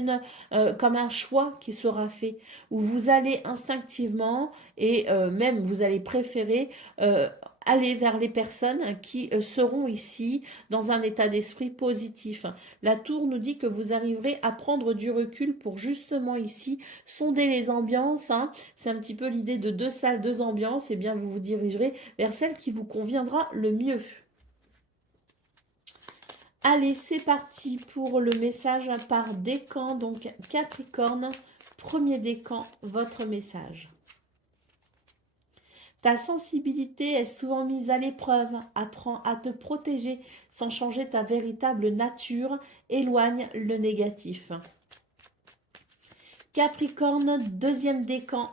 un choix qui sera fait, où vous allez instinctivement et même vous allez préférer aller vers les personnes qui seront ici dans un état d'esprit positif. La tour nous dit que vous arriverez à prendre du recul pour justement ici sonder les ambiances, hein. C'est un petit peu l'idée de deux salles, deux ambiances. Et bien vous vous dirigerez vers celle qui vous conviendra le mieux. Allez, c'est parti pour le message par décan. Donc Capricorne, premier décan, votre message. Ta sensibilité est souvent mise à l'épreuve. Apprends à te protéger sans changer ta véritable nature. Éloigne le négatif. Capricorne, deuxième décan.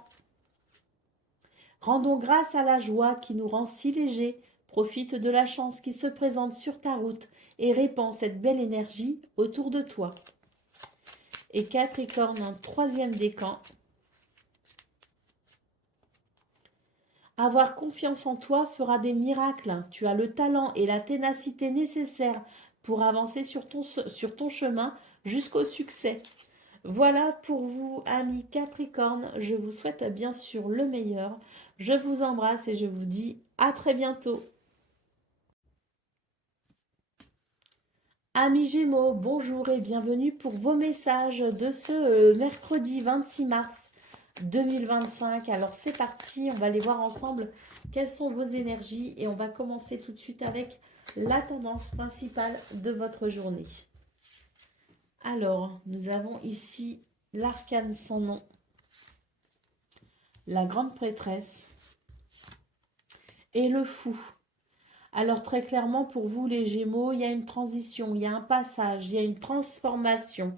Rendons grâce à la joie qui nous rend si légers. Profite de la chance qui se présente sur ta route et répands cette belle énergie autour de toi. Et Capricorne, troisième décan. Avoir confiance en toi fera des miracles. Tu as le talent et la ténacité nécessaires pour avancer sur ton chemin jusqu'au succès. Voilà pour vous, amis Capricorne. Je vous souhaite bien sûr le meilleur. Je vous embrasse et je vous dis à très bientôt. Amis Gémeaux, bonjour et bienvenue pour vos messages de ce mercredi 26 mars 2025. Alors c'est parti, on va aller voir ensemble quelles sont vos énergies et on va commencer tout de suite avec la tendance principale de votre journée. Alors, nous avons ici l'arcane sans nom, la grande prêtresse et le fou. Alors très clairement pour vous les Gémeaux, il y a une transition, il y a un passage, il y a une transformation.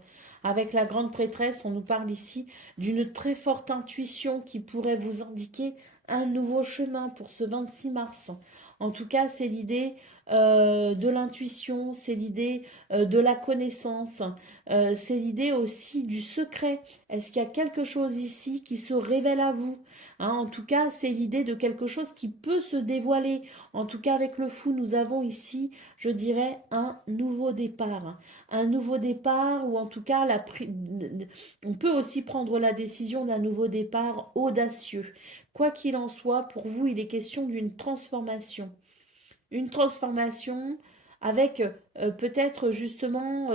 Avec la grande prêtresse, on nous parle ici d'une très forte intuition qui pourrait vous indiquer un nouveau chemin pour ce 26 mars. En tout cas, c'est l'idée de l'intuition, c'est l'idée de la connaissance, c'est l'idée aussi du secret. Est-ce qu'il y a quelque chose ici qui se révèle à vous, hein? En tout cas, c'est l'idée de quelque chose qui peut se dévoiler. En tout cas, avec le fou, nous avons ici, je dirais, un nouveau départ. Un nouveau départ, ou en tout cas, on peut aussi prendre la décision d'un nouveau départ audacieux. Quoi qu'il en soit, pour vous, il est question d'une transformation. Une transformation avec peut-être justement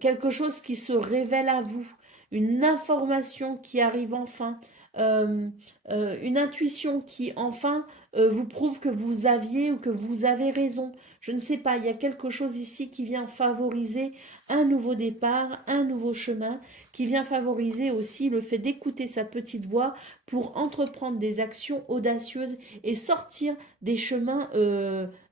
quelque chose qui se révèle à vous, une information qui arrive enfin, euh, une intuition qui enfin vous prouve que vous aviez ou que vous avez raison. Je ne sais pas, il y a quelque chose ici qui vient favoriser un nouveau départ, un nouveau chemin, qui vient favoriser aussi le fait d'écouter sa petite voix pour entreprendre des actions audacieuses et sortir des chemins,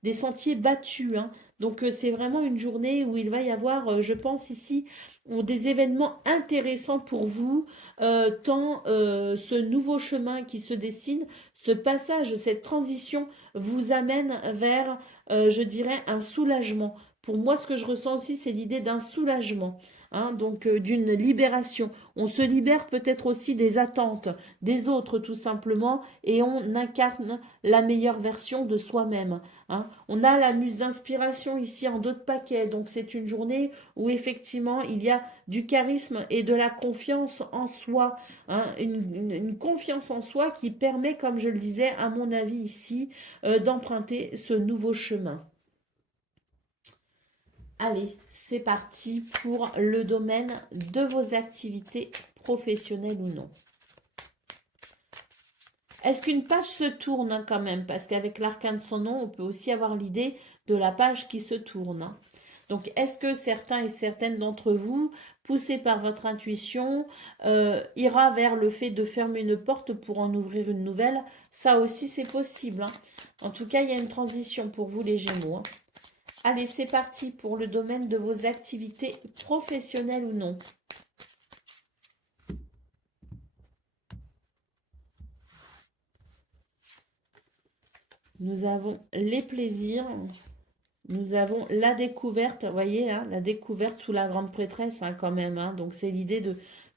des sentiers battus, hein. Donc c'est vraiment une journée où il va y avoir, je pense ici, des événements intéressants pour vous, tant ce nouveau chemin qui se dessine, ce passage, cette transition vous amène vers, je dirais, un soulagement. Pour moi, ce que je ressens aussi, c'est l'idée d'un soulagement, hein, donc d'une libération. On se libère peut-être aussi des attentes des autres, tout simplement, et on incarne la meilleure version de soi-même, hein. On a la muse d'inspiration ici en dos de paquet, donc c'est une journée où effectivement il y a du charisme et de la confiance en soi, hein, une confiance en soi qui permet, comme je le disais, à mon avis ici, d'emprunter ce nouveau chemin. Allez, c'est parti pour le domaine de vos activités professionnelles ou non. Est-ce qu'une page se tourne, hein, quand même? Parce qu'avec l'arcane de son nom, on peut aussi avoir l'idée de la page qui se tourne, hein. Donc, est-ce que certains et certaines d'entre vous, poussés par votre intuition, ira vers le fait de fermer une porte pour en ouvrir une nouvelle? Ça aussi, c'est possible, hein. En tout cas, il y a une transition pour vous, les Gémeaux, hein. Allez, c'est parti pour le domaine de vos activités professionnelles ou non. Nous avons les plaisirs, nous avons la découverte, vous voyez, hein, la découverte sous la grande prêtresse, hein, quand même, hein. Donc c'est l'idée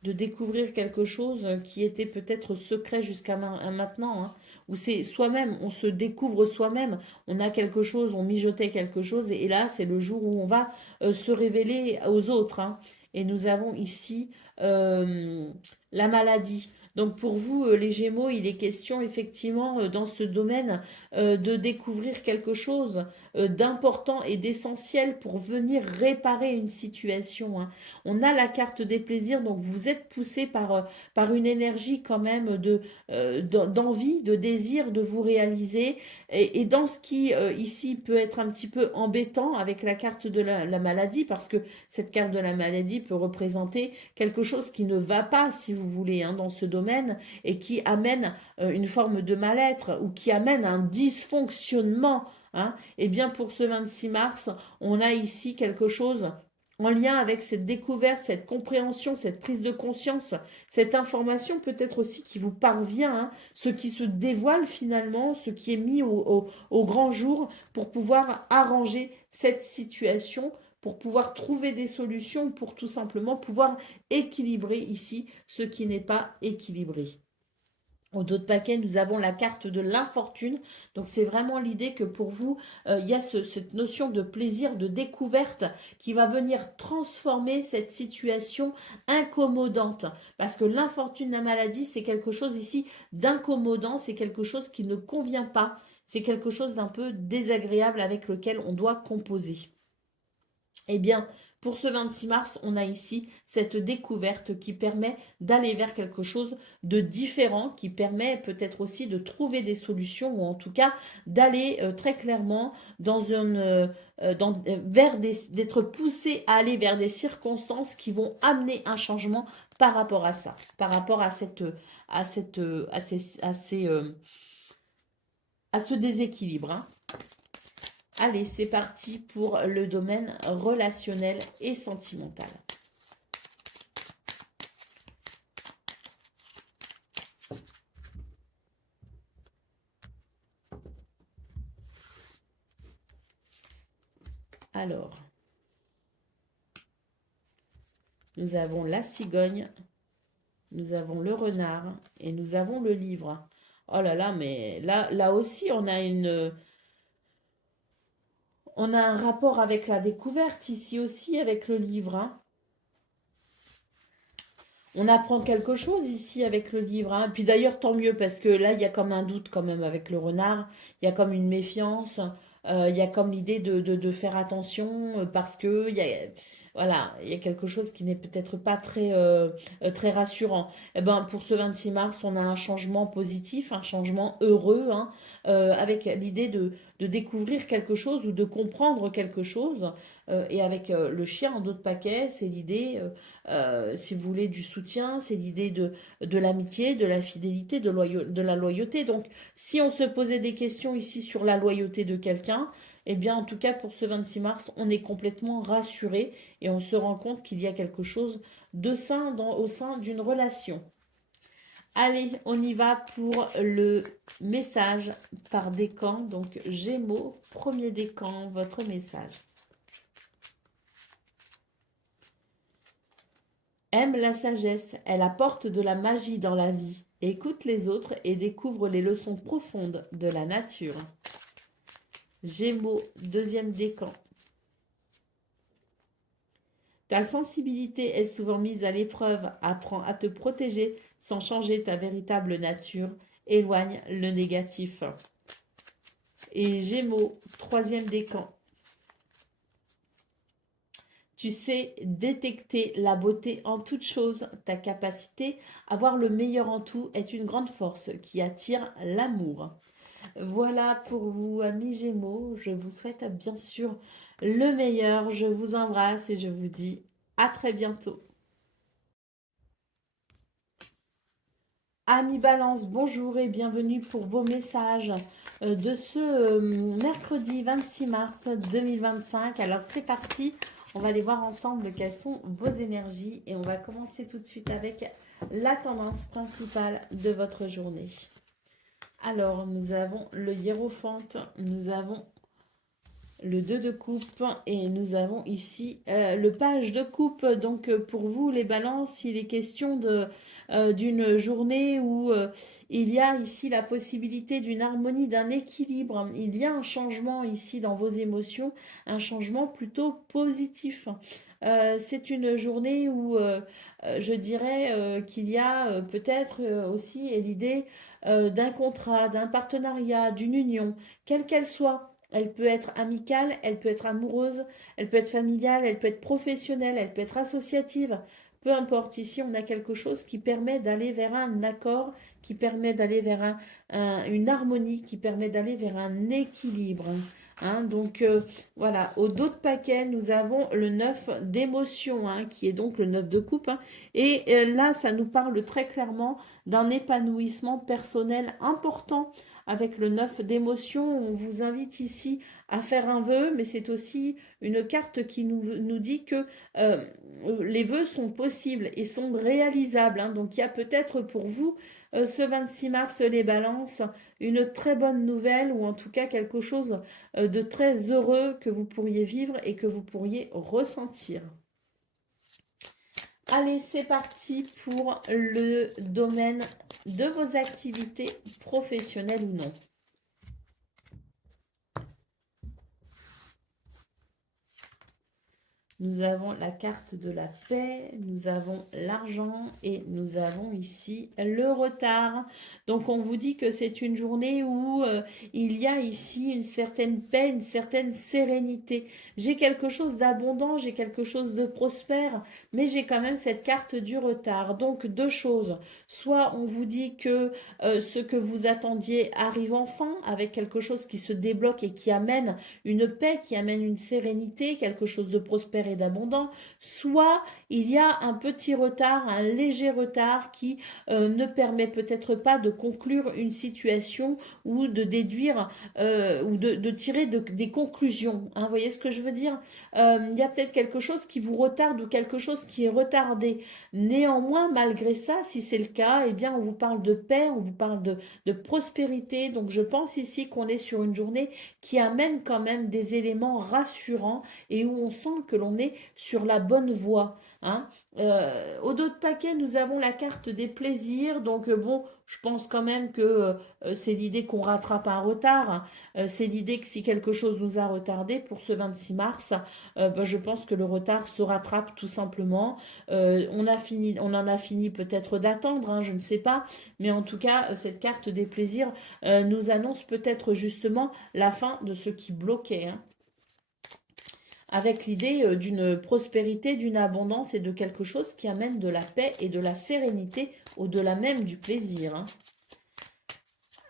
de découvrir quelque chose qui était peut-être secret jusqu'à maintenant, hein, où c'est soi-même, on se découvre soi-même, on a quelque chose, on mijotait quelque chose, et là, c'est le jour où on va se révéler aux autres, hein. Et nous avons ici euh, la maladie. Donc pour vous, les Gémeaux, il est question effectivement dans ce domaine de découvrir quelque chose d'important et d'essentiel pour venir réparer une situation, hein. On a la carte des plaisirs, donc vous êtes poussé par une énergie quand même d'envie, de désir de vous réaliser. Et dans ce qui ici peut être un petit peu embêtant avec la carte de la maladie, parce que cette carte de la maladie peut représenter quelque chose qui ne va pas, si vous voulez, hein, dans ce domaine, et qui amène une forme de mal-être ou qui amène un dysfonctionnement, hein. Eh bien, pour ce 26 mars, on a ici quelque chose en lien avec cette découverte, cette compréhension, cette prise de conscience, cette information peut-être aussi qui vous parvient, hein, ce qui se dévoile finalement, ce qui est mis au grand jour pour pouvoir arranger cette situation, pour pouvoir trouver des solutions, pour tout simplement pouvoir équilibrer ici ce qui n'est pas équilibré. Au dos de paquet, nous avons la carte de l'infortune. Donc, c'est vraiment l'idée que pour vous, il y a cette notion de plaisir, de découverte qui va venir transformer cette situation incommodante. Parce que l'infortune, la maladie, c'est quelque chose ici d'incommodant, c'est quelque chose qui ne convient pas, c'est quelque chose d'un peu désagréable avec lequel on doit composer. Eh bien, pour ce 26 mars, on a ici cette découverte qui permet d'aller vers quelque chose de différent, qui permet peut-être aussi de trouver des solutions ou en tout cas d'aller très clairement vers d'être poussé à aller vers des circonstances qui vont amener un changement par rapport à ça, par rapport à ce déséquilibre, hein. Allez, c'est parti pour le domaine relationnel et sentimental. Alors, nous avons la cigogne, nous avons le renard et nous avons le livre. Oh là là, mais là aussi, on a un rapport avec la découverte ici aussi avec le livre, hein. On apprend quelque chose ici avec le livre, hein. Puis d'ailleurs, tant mieux, parce que là, il y a comme un doute quand même avec le renard. Il y a comme une méfiance. Il y a comme l'idée de faire attention parce que voilà, il y a quelque chose qui n'est peut-être pas très rassurant. Eh ben, pour ce 26 mars, on a un changement positif, un changement heureux, hein, avec l'idée de découvrir quelque chose ou de comprendre quelque chose. Et avec le chien en dos de paquet, c'est l'idée si vous voulez, du soutien, c'est l'idée de l'amitié, de la fidélité, de la loyauté. Donc, si on se posait des questions ici sur la loyauté de quelqu'un, eh bien, en tout cas, pour ce 26 mars, on est complètement rassuré et on se rend compte qu'il y a quelque chose de sain au sein d'une relation. Allez, on y va pour le message par décan. Donc, Gémeaux, premier décan, votre message. Aime la sagesse, elle apporte de la magie dans la vie. Écoute les autres et découvre les leçons profondes de la nature. Gémeaux, deuxième décan. Ta sensibilité est souvent mise à l'épreuve. Apprends à te protéger sans changer ta véritable nature. Éloigne le négatif. Et Gémeaux, troisième décan. Tu sais détecter la beauté en toute chose. Ta capacité à voir le meilleur en tout est une grande force qui attire l'amour. Voilà pour vous, amis Gémeaux. Je vous souhaite bien sûr le meilleur. Je vous embrasse et je vous dis à très bientôt. Amis Balance, bonjour et bienvenue pour vos messages de ce mercredi 26 mars 2025. Alors c'est parti, on va aller voir ensemble quelles sont vos énergies et on va commencer tout de suite avec la tendance principale de votre journée. Alors nous avons le hiérophante, nous avons le 2 de coupe et nous avons ici le page de coupe. Donc pour vous les balances, il est question d'une journée où il y a ici la possibilité d'une harmonie, d'un équilibre. Il y a un changement ici dans vos émotions, un changement plutôt positif. C'est une journée où je dirais qu'il y a peut-être aussi l'idée d'un contrat, d'un partenariat, d'une union, quelle qu'elle soit. Elle peut être amicale, elle peut être amoureuse, elle peut être familiale, elle peut être professionnelle, elle peut être associative. Peu importe, ici on a quelque chose qui permet d'aller vers un accord, qui permet d'aller vers une harmonie, qui permet d'aller vers un équilibre. Hein. Donc voilà, au dos de paquet, nous avons le 9 d'émotion, hein, qui est donc le 9 de coupe. Hein. Et là, ça nous parle très clairement d'un épanouissement personnel important avec le 9 d'émotion. On vous invite ici à faire un vœu, mais c'est aussi une carte qui nous dit que les vœux sont possibles et sont réalisables. Hein. Donc il y a peut-être pour vous, ce 26 mars, les balances, une très bonne nouvelle ou en tout cas quelque chose de très heureux que vous pourriez vivre et que vous pourriez ressentir. Allez, c'est parti pour le domaine de vos activités professionnelles ou non. Nous avons la carte de la paix, nous avons l'argent et nous avons ici le retard. Donc on vous dit que c'est une journée où il y a ici une certaine paix, une certaine sérénité. J'ai quelque chose d'abondant, j'ai quelque chose de prospère, mais j'ai quand même cette carte du retard. Donc deux choses. Soit on vous dit que ce que vous attendiez arrive enfin avec quelque chose qui se débloque et qui amène une paix, qui amène une sérénité, quelque chose de prospère et d'abondant, soit il y a un petit retard, un léger retard qui ne permet peut-être pas de conclure une situation ou de déduire ou de tirer des conclusions. Hein, vous voyez ce que je veux dire? Il y a peut-être quelque chose qui vous retarde ou quelque chose qui est retardé. Néanmoins, malgré ça, si c'est le cas, eh bien, on vous parle de paix, on vous parle de prospérité. Donc, je pense ici qu'on est sur une journée qui amène quand même des éléments rassurants et où on sent que l'on est sur la bonne voie. Hein. Au dos de paquet, nous avons la carte des plaisirs. Donc, bon, je pense quand même que c'est l'idée qu'on rattrape un retard. Hein. C'est l'idée que si quelque chose nous a retardé pour ce 26 mars, ben, je pense que le retard se rattrape tout simplement. On en a fini peut-être d'attendre, hein, je ne sais pas. Mais en tout cas, cette carte des plaisirs nous annonce peut-être justement la fin de ce qui bloquait. Hein. Avec l'idée d'une prospérité, d'une abondance et de quelque chose qui amène de la paix et de la sérénité au-delà même du plaisir. Hein.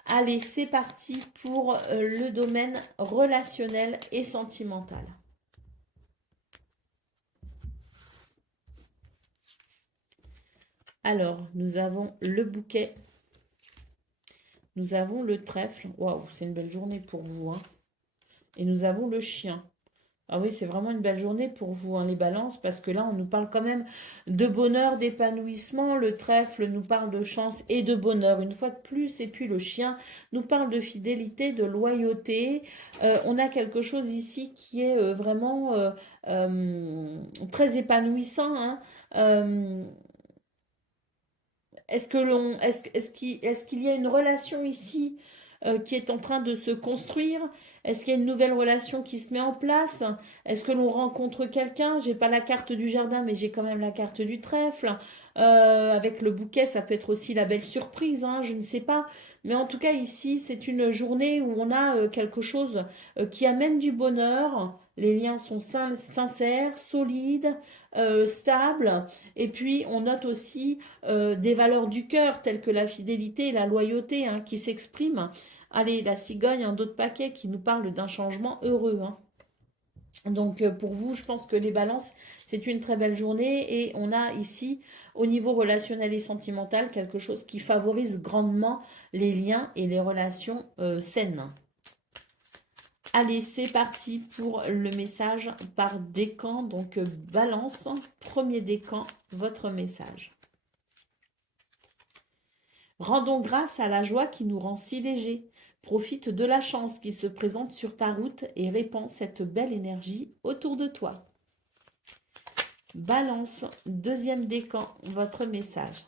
Allez, c'est parti pour le domaine relationnel et sentimental. Alors, nous avons le bouquet. Nous avons le trèfle. Waouh, c'est une belle journée pour vous. Hein. Et nous avons le chien. Ah oui, c'est vraiment une belle journée pour vous, hein, les balances, parce que là, on nous parle quand même de bonheur, d'épanouissement. Le trèfle nous parle de chance et de bonheur, une fois de plus. Et puis le chien nous parle de fidélité, de loyauté. On a quelque chose ici qui est vraiment très épanouissant. Hein. Est-ce qu'il y a une relation ici qui est en train de se construire? Est-ce qu'il y a une nouvelle relation qui se met en place? Est-ce que l'on rencontre quelqu'un? J'ai pas la carte du jardin, mais j'ai quand même la carte du trèfle. Avec le bouquet, ça peut être aussi la belle surprise, hein, je ne sais pas. Mais en tout cas, ici, c'est une journée où on a quelque chose qui amène du bonheur. Les liens sont sincères, solides, stables. Et puis, on note aussi des valeurs du cœur telles que la fidélité et la loyauté hein, qui s'expriment. Allez, la cigogne, un autre paquet qui nous parle d'un changement heureux. Hein. Donc pour vous, je pense que les balances, c'est une très belle journée et on a ici, au niveau relationnel et sentimental, quelque chose qui favorise grandement les liens et les relations saines. Allez, c'est parti pour le message par décan. Donc balance, premier décan, votre message. Rendons grâce à la joie qui nous rend si légers. Profite de la chance qui se présente sur ta route et répands cette belle énergie autour de toi. Balance, deuxième décan, votre message.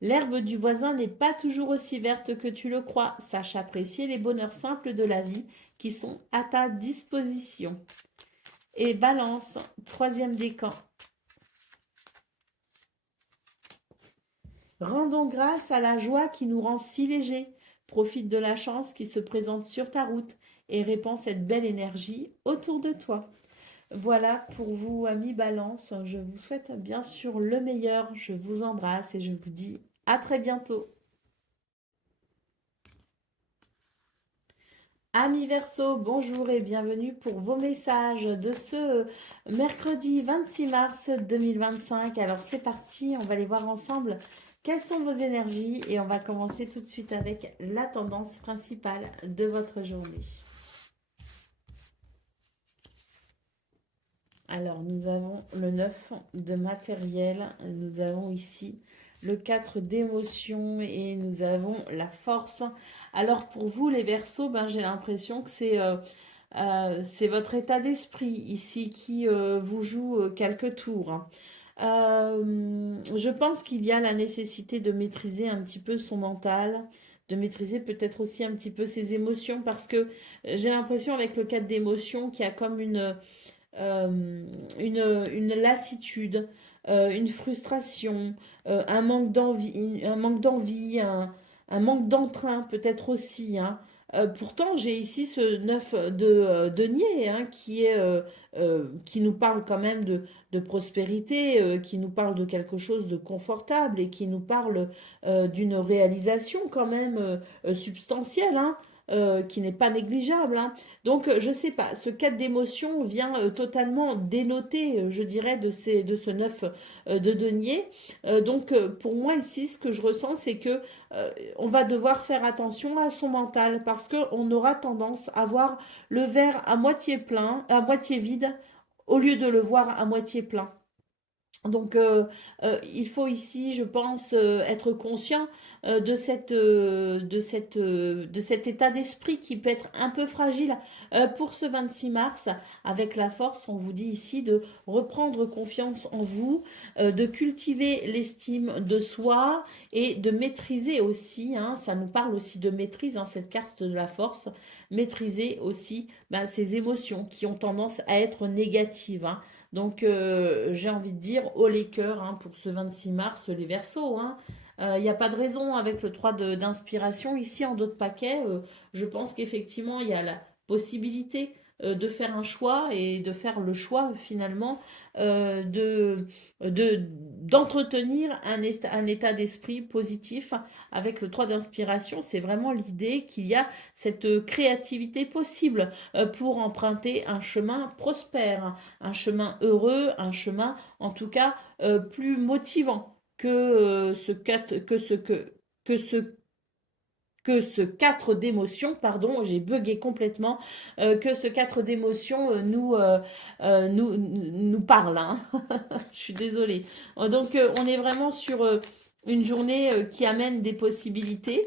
L'herbe du voisin n'est pas toujours aussi verte que tu le crois. Sache apprécier les bonheurs simples de la vie qui sont à ta disposition. Et Balance, troisième décan. Rendons grâce à la joie qui nous rend si légers. Profite de la chance qui se présente sur ta route et répands cette belle énergie autour de toi. Voilà pour vous, amis Balance. Je vous souhaite bien sûr le meilleur. Je vous embrasse et je vous dis à très bientôt. Amis Verseau, bonjour et bienvenue pour vos messages de ce mercredi 26 mars 2025. Alors c'est parti, on va les voir ensemble. Quelles sont vos énergies? Et on va commencer tout de suite avec la tendance principale de votre journée. Alors, nous avons le 9 de matériel, nous avons ici le 4 d'émotion et nous avons la force. Alors, pour vous, les Verseaux, j'ai l'impression que c'est votre état d'esprit ici qui vous joue quelques tours. Je pense qu'il y a la nécessité de maîtriser un petit peu son mental, de maîtriser peut-être aussi un petit peu ses émotions, parce que j'ai l'impression avec le 4 d'émotion qu'il y a comme une lassitude, une frustration, un manque d'entrain peut-être aussi, hein. Pourtant, j'ai ici ce 9 de denier, hein, qui nous parle quand même de prospérité, qui nous parle de quelque chose de confortable et qui nous parle d'une réalisation quand même substantielle, hein, qui n'est pas négligeable, hein. Donc, je sais pas, ce 4 d'émotion vient totalement dénoter, je dirais, de ce 9 de denier. Donc, pour moi, ici, ce que je ressens, c'est que on va devoir faire attention à son mental parce qu'on aura tendance à voir le verre à moitié plein, à moitié vide, au lieu de le voir à moitié plein. Donc, il faut ici, je pense, être conscient de cet état d'esprit qui peut être un peu fragile pour ce 26 mars. Avec la force, on vous dit ici de reprendre confiance en vous, de cultiver l'estime de soi et de maîtriser aussi, hein, ça nous parle aussi de maîtrise, hein, cette carte de la force, maîtriser aussi ces émotions qui ont tendance à être négatives, hein. Donc, j'ai envie de dire, haut les cœurs, hein, pour ce 26 mars, les Verseaux, hein. Il n'y a pas de raison avec le 3 d'inspiration. Ici, en d'autres paquets, je pense qu'effectivement, il y a la possibilité de faire un choix et de faire le choix finalement d'entretenir un état d'esprit positif. Avec le 3 d'inspiration, c'est vraiment l'idée qu'il y a cette créativité possible pour emprunter un chemin prospère, un chemin heureux, un chemin en tout cas plus motivant que ce 4 d'émotion, pardon, j'ai bugué complètement, que ce 4 d'émotion nous parle, hein. Je suis désolée. Donc, on est vraiment sur une journée qui amène des possibilités,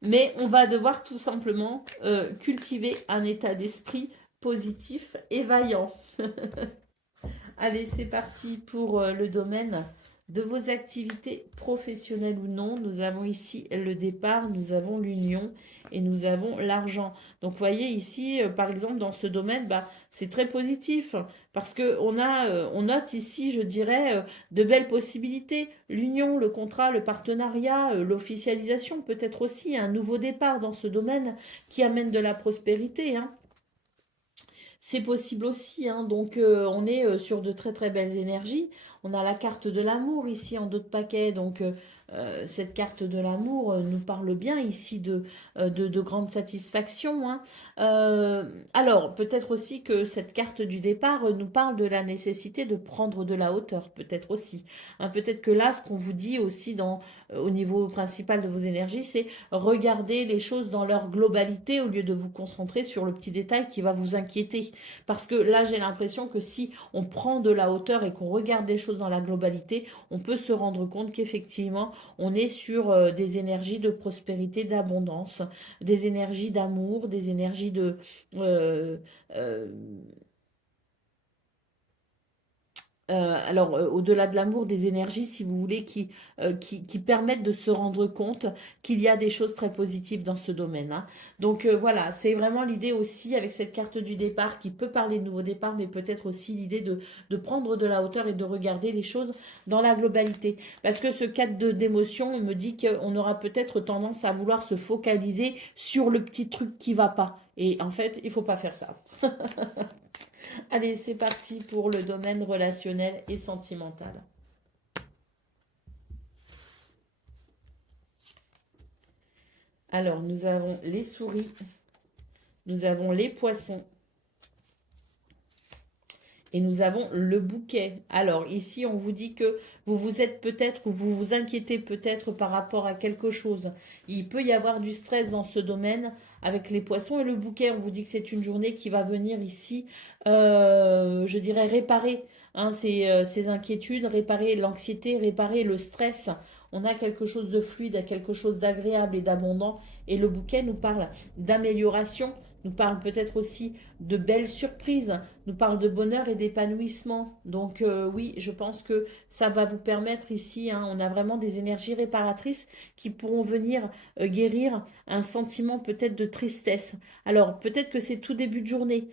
mais on va devoir tout simplement cultiver un état d'esprit positif et vaillant. Allez, c'est parti pour le domaine de vos activités professionnelles ou non. Nous avons ici le départ, nous avons l'union et nous avons l'argent. Donc, vous voyez ici, par exemple, dans ce domaine, c'est très positif parce qu'on on note ici, je dirais, de belles possibilités. L'union, le contrat, le partenariat, l'officialisation, peut-être aussi un nouveau départ dans ce domaine qui amène de la prospérité, hein. C'est possible aussi, hein. Donc on est sur de très très belles énergies. On a la carte de l'amour ici en d'autres paquets, donc cette carte de l'amour nous parle bien ici de grande satisfaction, hein. Alors peut-être aussi que cette carte du départ nous parle de la nécessité de prendre de la hauteur, peut-être aussi, hein. Peut-être que là, ce qu'on vous dit aussi au niveau principal de vos énergies, c'est regarder les choses dans leur globalité au lieu de vous concentrer sur le petit détail qui va vous inquiéter. Parce que là, j'ai l'impression que si on prend de la hauteur et qu'on regarde les choses dans la globalité, on peut se rendre compte qu'effectivement, on est sur des énergies de prospérité, d'abondance, des énergies d'amour, des énergies de... euh, euh, au-delà de l'amour, des énergies, si vous voulez, qui permettent de se rendre compte qu'il y a des choses très positives dans ce domaine, hein. Donc voilà, c'est vraiment l'idée aussi avec cette carte du départ qui peut parler de nouveau départ, mais peut-être aussi l'idée de prendre de la hauteur et de regarder les choses dans la globalité. Parce que ce cadre d'émotion me dit qu'on aura peut-être tendance à vouloir se focaliser sur le petit truc qui va pas. Et en fait, il faut pas faire ça. Allez, c'est parti pour le domaine relationnel et sentimental. Alors, nous avons les souris, nous avons les poissons et nous avons le bouquet. Alors, ici, on vous dit que vous vous êtes peut-être ou vous vous inquiétez peut-être par rapport à quelque chose. Il peut y avoir du stress dans ce domaine avec les poissons et le bouquet. On vous dit que c'est une journée qui va venir ici, je dirais, réparer, hein, ces inquiétudes, réparer l'anxiété, réparer le stress. On a quelque chose de fluide, quelque chose d'agréable et d'abondant. Et le bouquet nous parle d'amélioration, nous parle peut-être aussi de belles surprises, nous parle de bonheur et d'épanouissement. Donc oui, je pense que ça va vous permettre ici, hein, on a vraiment des énergies réparatrices qui pourront venir guérir un sentiment peut-être de tristesse. Alors peut-être que c'est tout début de journée.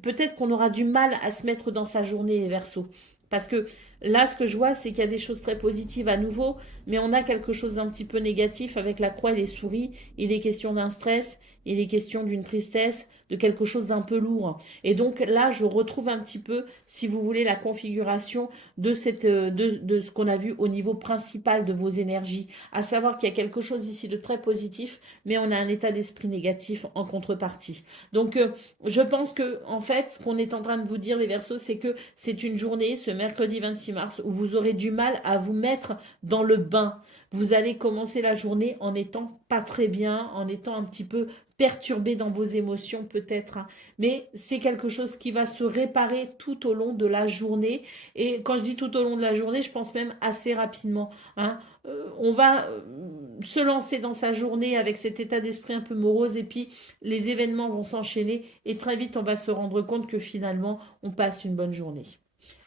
Peut-être qu'on aura du mal à se mettre dans sa journée, les Verseaux. Parce que là, ce que je vois, c'est qu'il y a des choses très positives à nouveau, mais on a quelque chose d'un petit peu négatif avec la croix et les souris. Il est question d'un stress, il est question d'une tristesse, de quelque chose d'un peu lourd. Et donc là, je retrouve un petit peu, si vous voulez, la configuration de ce qu'on a vu au niveau principal de vos énergies. À savoir qu'il y a quelque chose ici de très positif, mais on a un état d'esprit négatif en contrepartie. Donc, je pense que, en fait, ce qu'on est en train de vous dire, les Verseaux, c'est que c'est une journée, ce mercredi 26 mars, où vous aurez du mal à vous mettre dans le bain. Vous allez commencer la journée en étant pas très bien, en étant un petit peu perturbé dans vos émotions peut-être, hein. Mais c'est quelque chose qui va se réparer tout au long de la journée. Et quand je dis tout au long de la journée, je pense même assez rapidement, hein. On va se lancer dans sa journée avec cet état d'esprit un peu morose et puis les événements vont s'enchaîner et très vite on va se rendre compte que finalement on passe une bonne journée.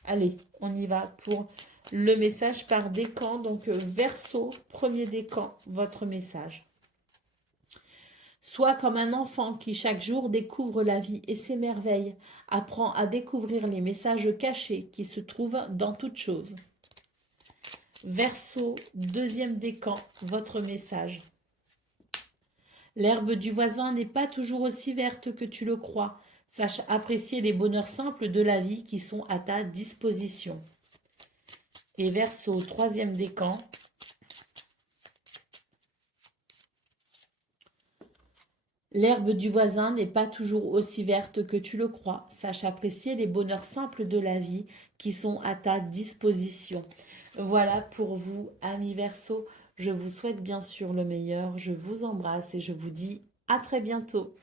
Allez, on y va pour le message par décan. Donc Verseau, premier décan, votre message. Sois comme un enfant qui chaque jour découvre la vie et ses merveilles, apprend à découvrir les messages cachés qui se trouvent dans toute chose. Verseau, deuxième décan, votre message. L'herbe du voisin n'est pas toujours aussi verte que tu le crois. Sache apprécier les bonheurs simples de la vie qui sont à ta disposition. Et Verseau, troisième décan. L'herbe du voisin n'est pas toujours aussi verte que tu le crois. Sache apprécier les bonheurs simples de la vie qui sont à ta disposition. Voilà pour vous, amis Verseau. Je vous souhaite bien sûr le meilleur. Je vous embrasse et je vous dis à très bientôt.